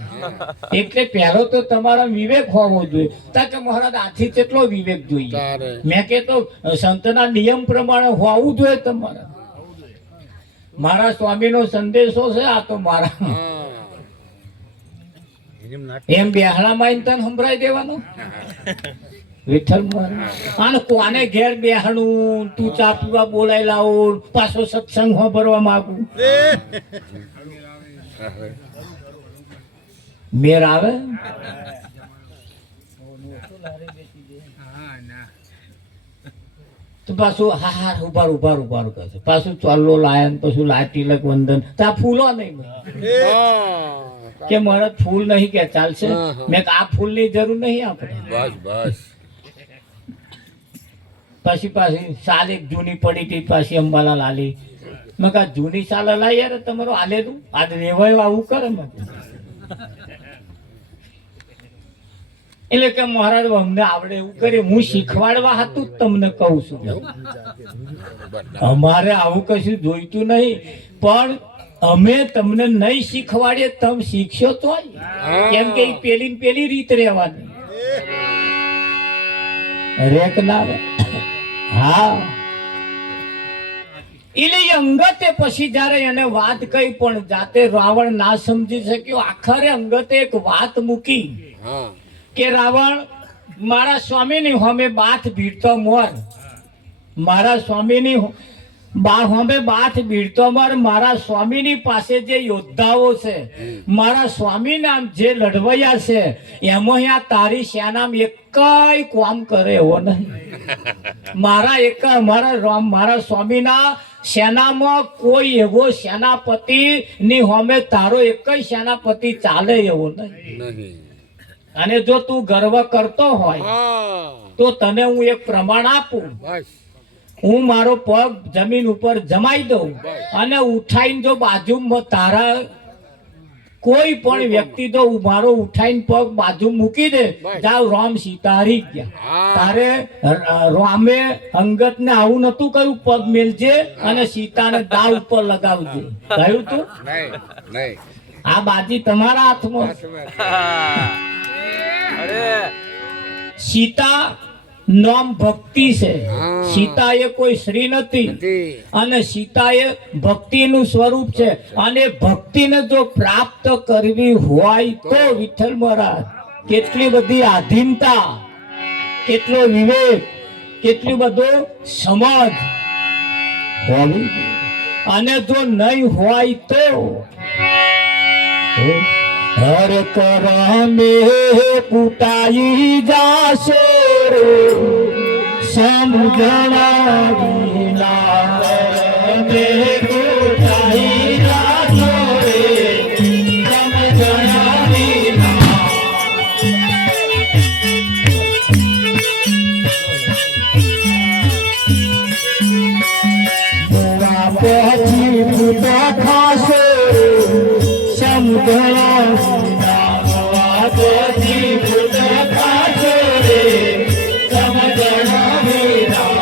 એટલે પહેલો તો તમારા વિવેક હોવો જોઈએ. કે મહારાજ આથી કેટલો વિવેક જોઈએ? મેં કહેતો સંતના નિયમ પ્રમાણે હોવું જોઈએ તમારા. મારા સ્વામીનો સંદેશો છે આ તો મારા. એમ બેહણામાં તને સંભળાઈ દેવાનો. વિઠ્ઠલ અને કોને ઘેર બેહણું, તું ચા પીવા બોલાઈ લાવો, પાછો સત્સંગ ભરવા માંગુ. મેર આવે? તો પાછું હા ઉભાર કરશે. પાછું ચાલો લાયન, પછી લાય તિલક વંદન. તા ફૂલો નહીં કે મારે ફૂલ નહીં કે ચાલશે. મેં આ ફૂલ ની જરૂર નહીં આપણે. બસ પાછી સાલ એક જૂની પડી હતી, પાછી અંબાલાલ આલી. મેં કહા જૂની સાલ લાવી યાર તમારો આલે તું આજ રેવાય આવું કરે. એટલે કે મહારાજ અમને આવડે એવું કરે. હું શીખવાડવા હતું તમને કહું છું. અમારે આવું કશું જોઈતું નહીં, પણ અમે તમને નહીં શીખવાડીએ તમે શીખશો તો. કેમ કે પેલી રીત રહેવાની રેક ના. હા, એટલે અંગતે પછી જયારે એને વાત કહી પણ જાતે રાવણ ના સમજી શક્યો. આખરે અંગતે એક વાત મૂકી કે રાવણ મારા સ્વામીની હોમે બાથ ભીડતો મોર, મારા સ્વામીની હોમે બાથ ભીડતો મોર. મારા સ્વામીની પાસે જે યોદ્ધાઓ છે, મારા સ્વામીના જે લડવૈયા છે, એમાં આ તારી સેનામાં એક કામ કરે એવો નહીં. મારા સ્વામીના સેનામાં કોઈ એવો સેનાપતિ ની હોમે તારો એક સેનાપતિ ચાલે એવો નહીં. અને જો તું ગર્વ કરતો હોય તો તને હું એક પ્રમાણ આપું. હું મારો પગ જમીન ઉપર જમાઈ દઉં અને ઉઠાઈને જો બાજુમાં તારા કોઈ પણ વ્યક્તિ તો મારો ઉઠાઈને પગ બાજુ મૂકી દે, જાવ રામ સીતા હરી ગયા. તારે રામે અંગત ને આવું નતું કહ્યું પગ મેલજે અને સીતાને દાવ ઉપર લગાવજે. કહ્યું તું? આ બાજી તમારા હાથમાં. સીતા નામ ભક્તિ છે. સીતા એ કોઈ શ્રી નથી અને સીતા એ ભક્તિ નું સ્વરૂપ છે. અને ભક્તિને જો પ્રાપ્ત કરવી હોય તો વિઠ્ઠલ મહારાજ કેટલી બધી આધીનતા, કેટલો વિવેક, કેટલી બધું સમજ હોવી અને જો નહીં હોય તો હર કરમે કુટાઈ જાશે સમજણા વિના કરમે કુટાઈ જાશો રે સમજણા વિના પછી ભૂતા ખાશે સમજણા પછી ભૂતા ખાશે રે સમજણા વિના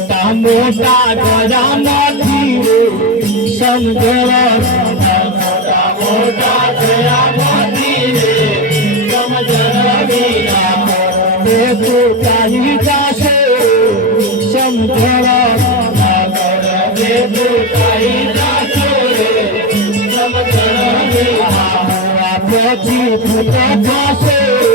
મોટા મોટા ગજા નથી સમજવા મોટા મોટા ગયા નથી સમજવા વિના તે તો ચાલી જશે સમજવા તે તો ચાલી જશે સમજવા વિના પછી ફૂટા થશે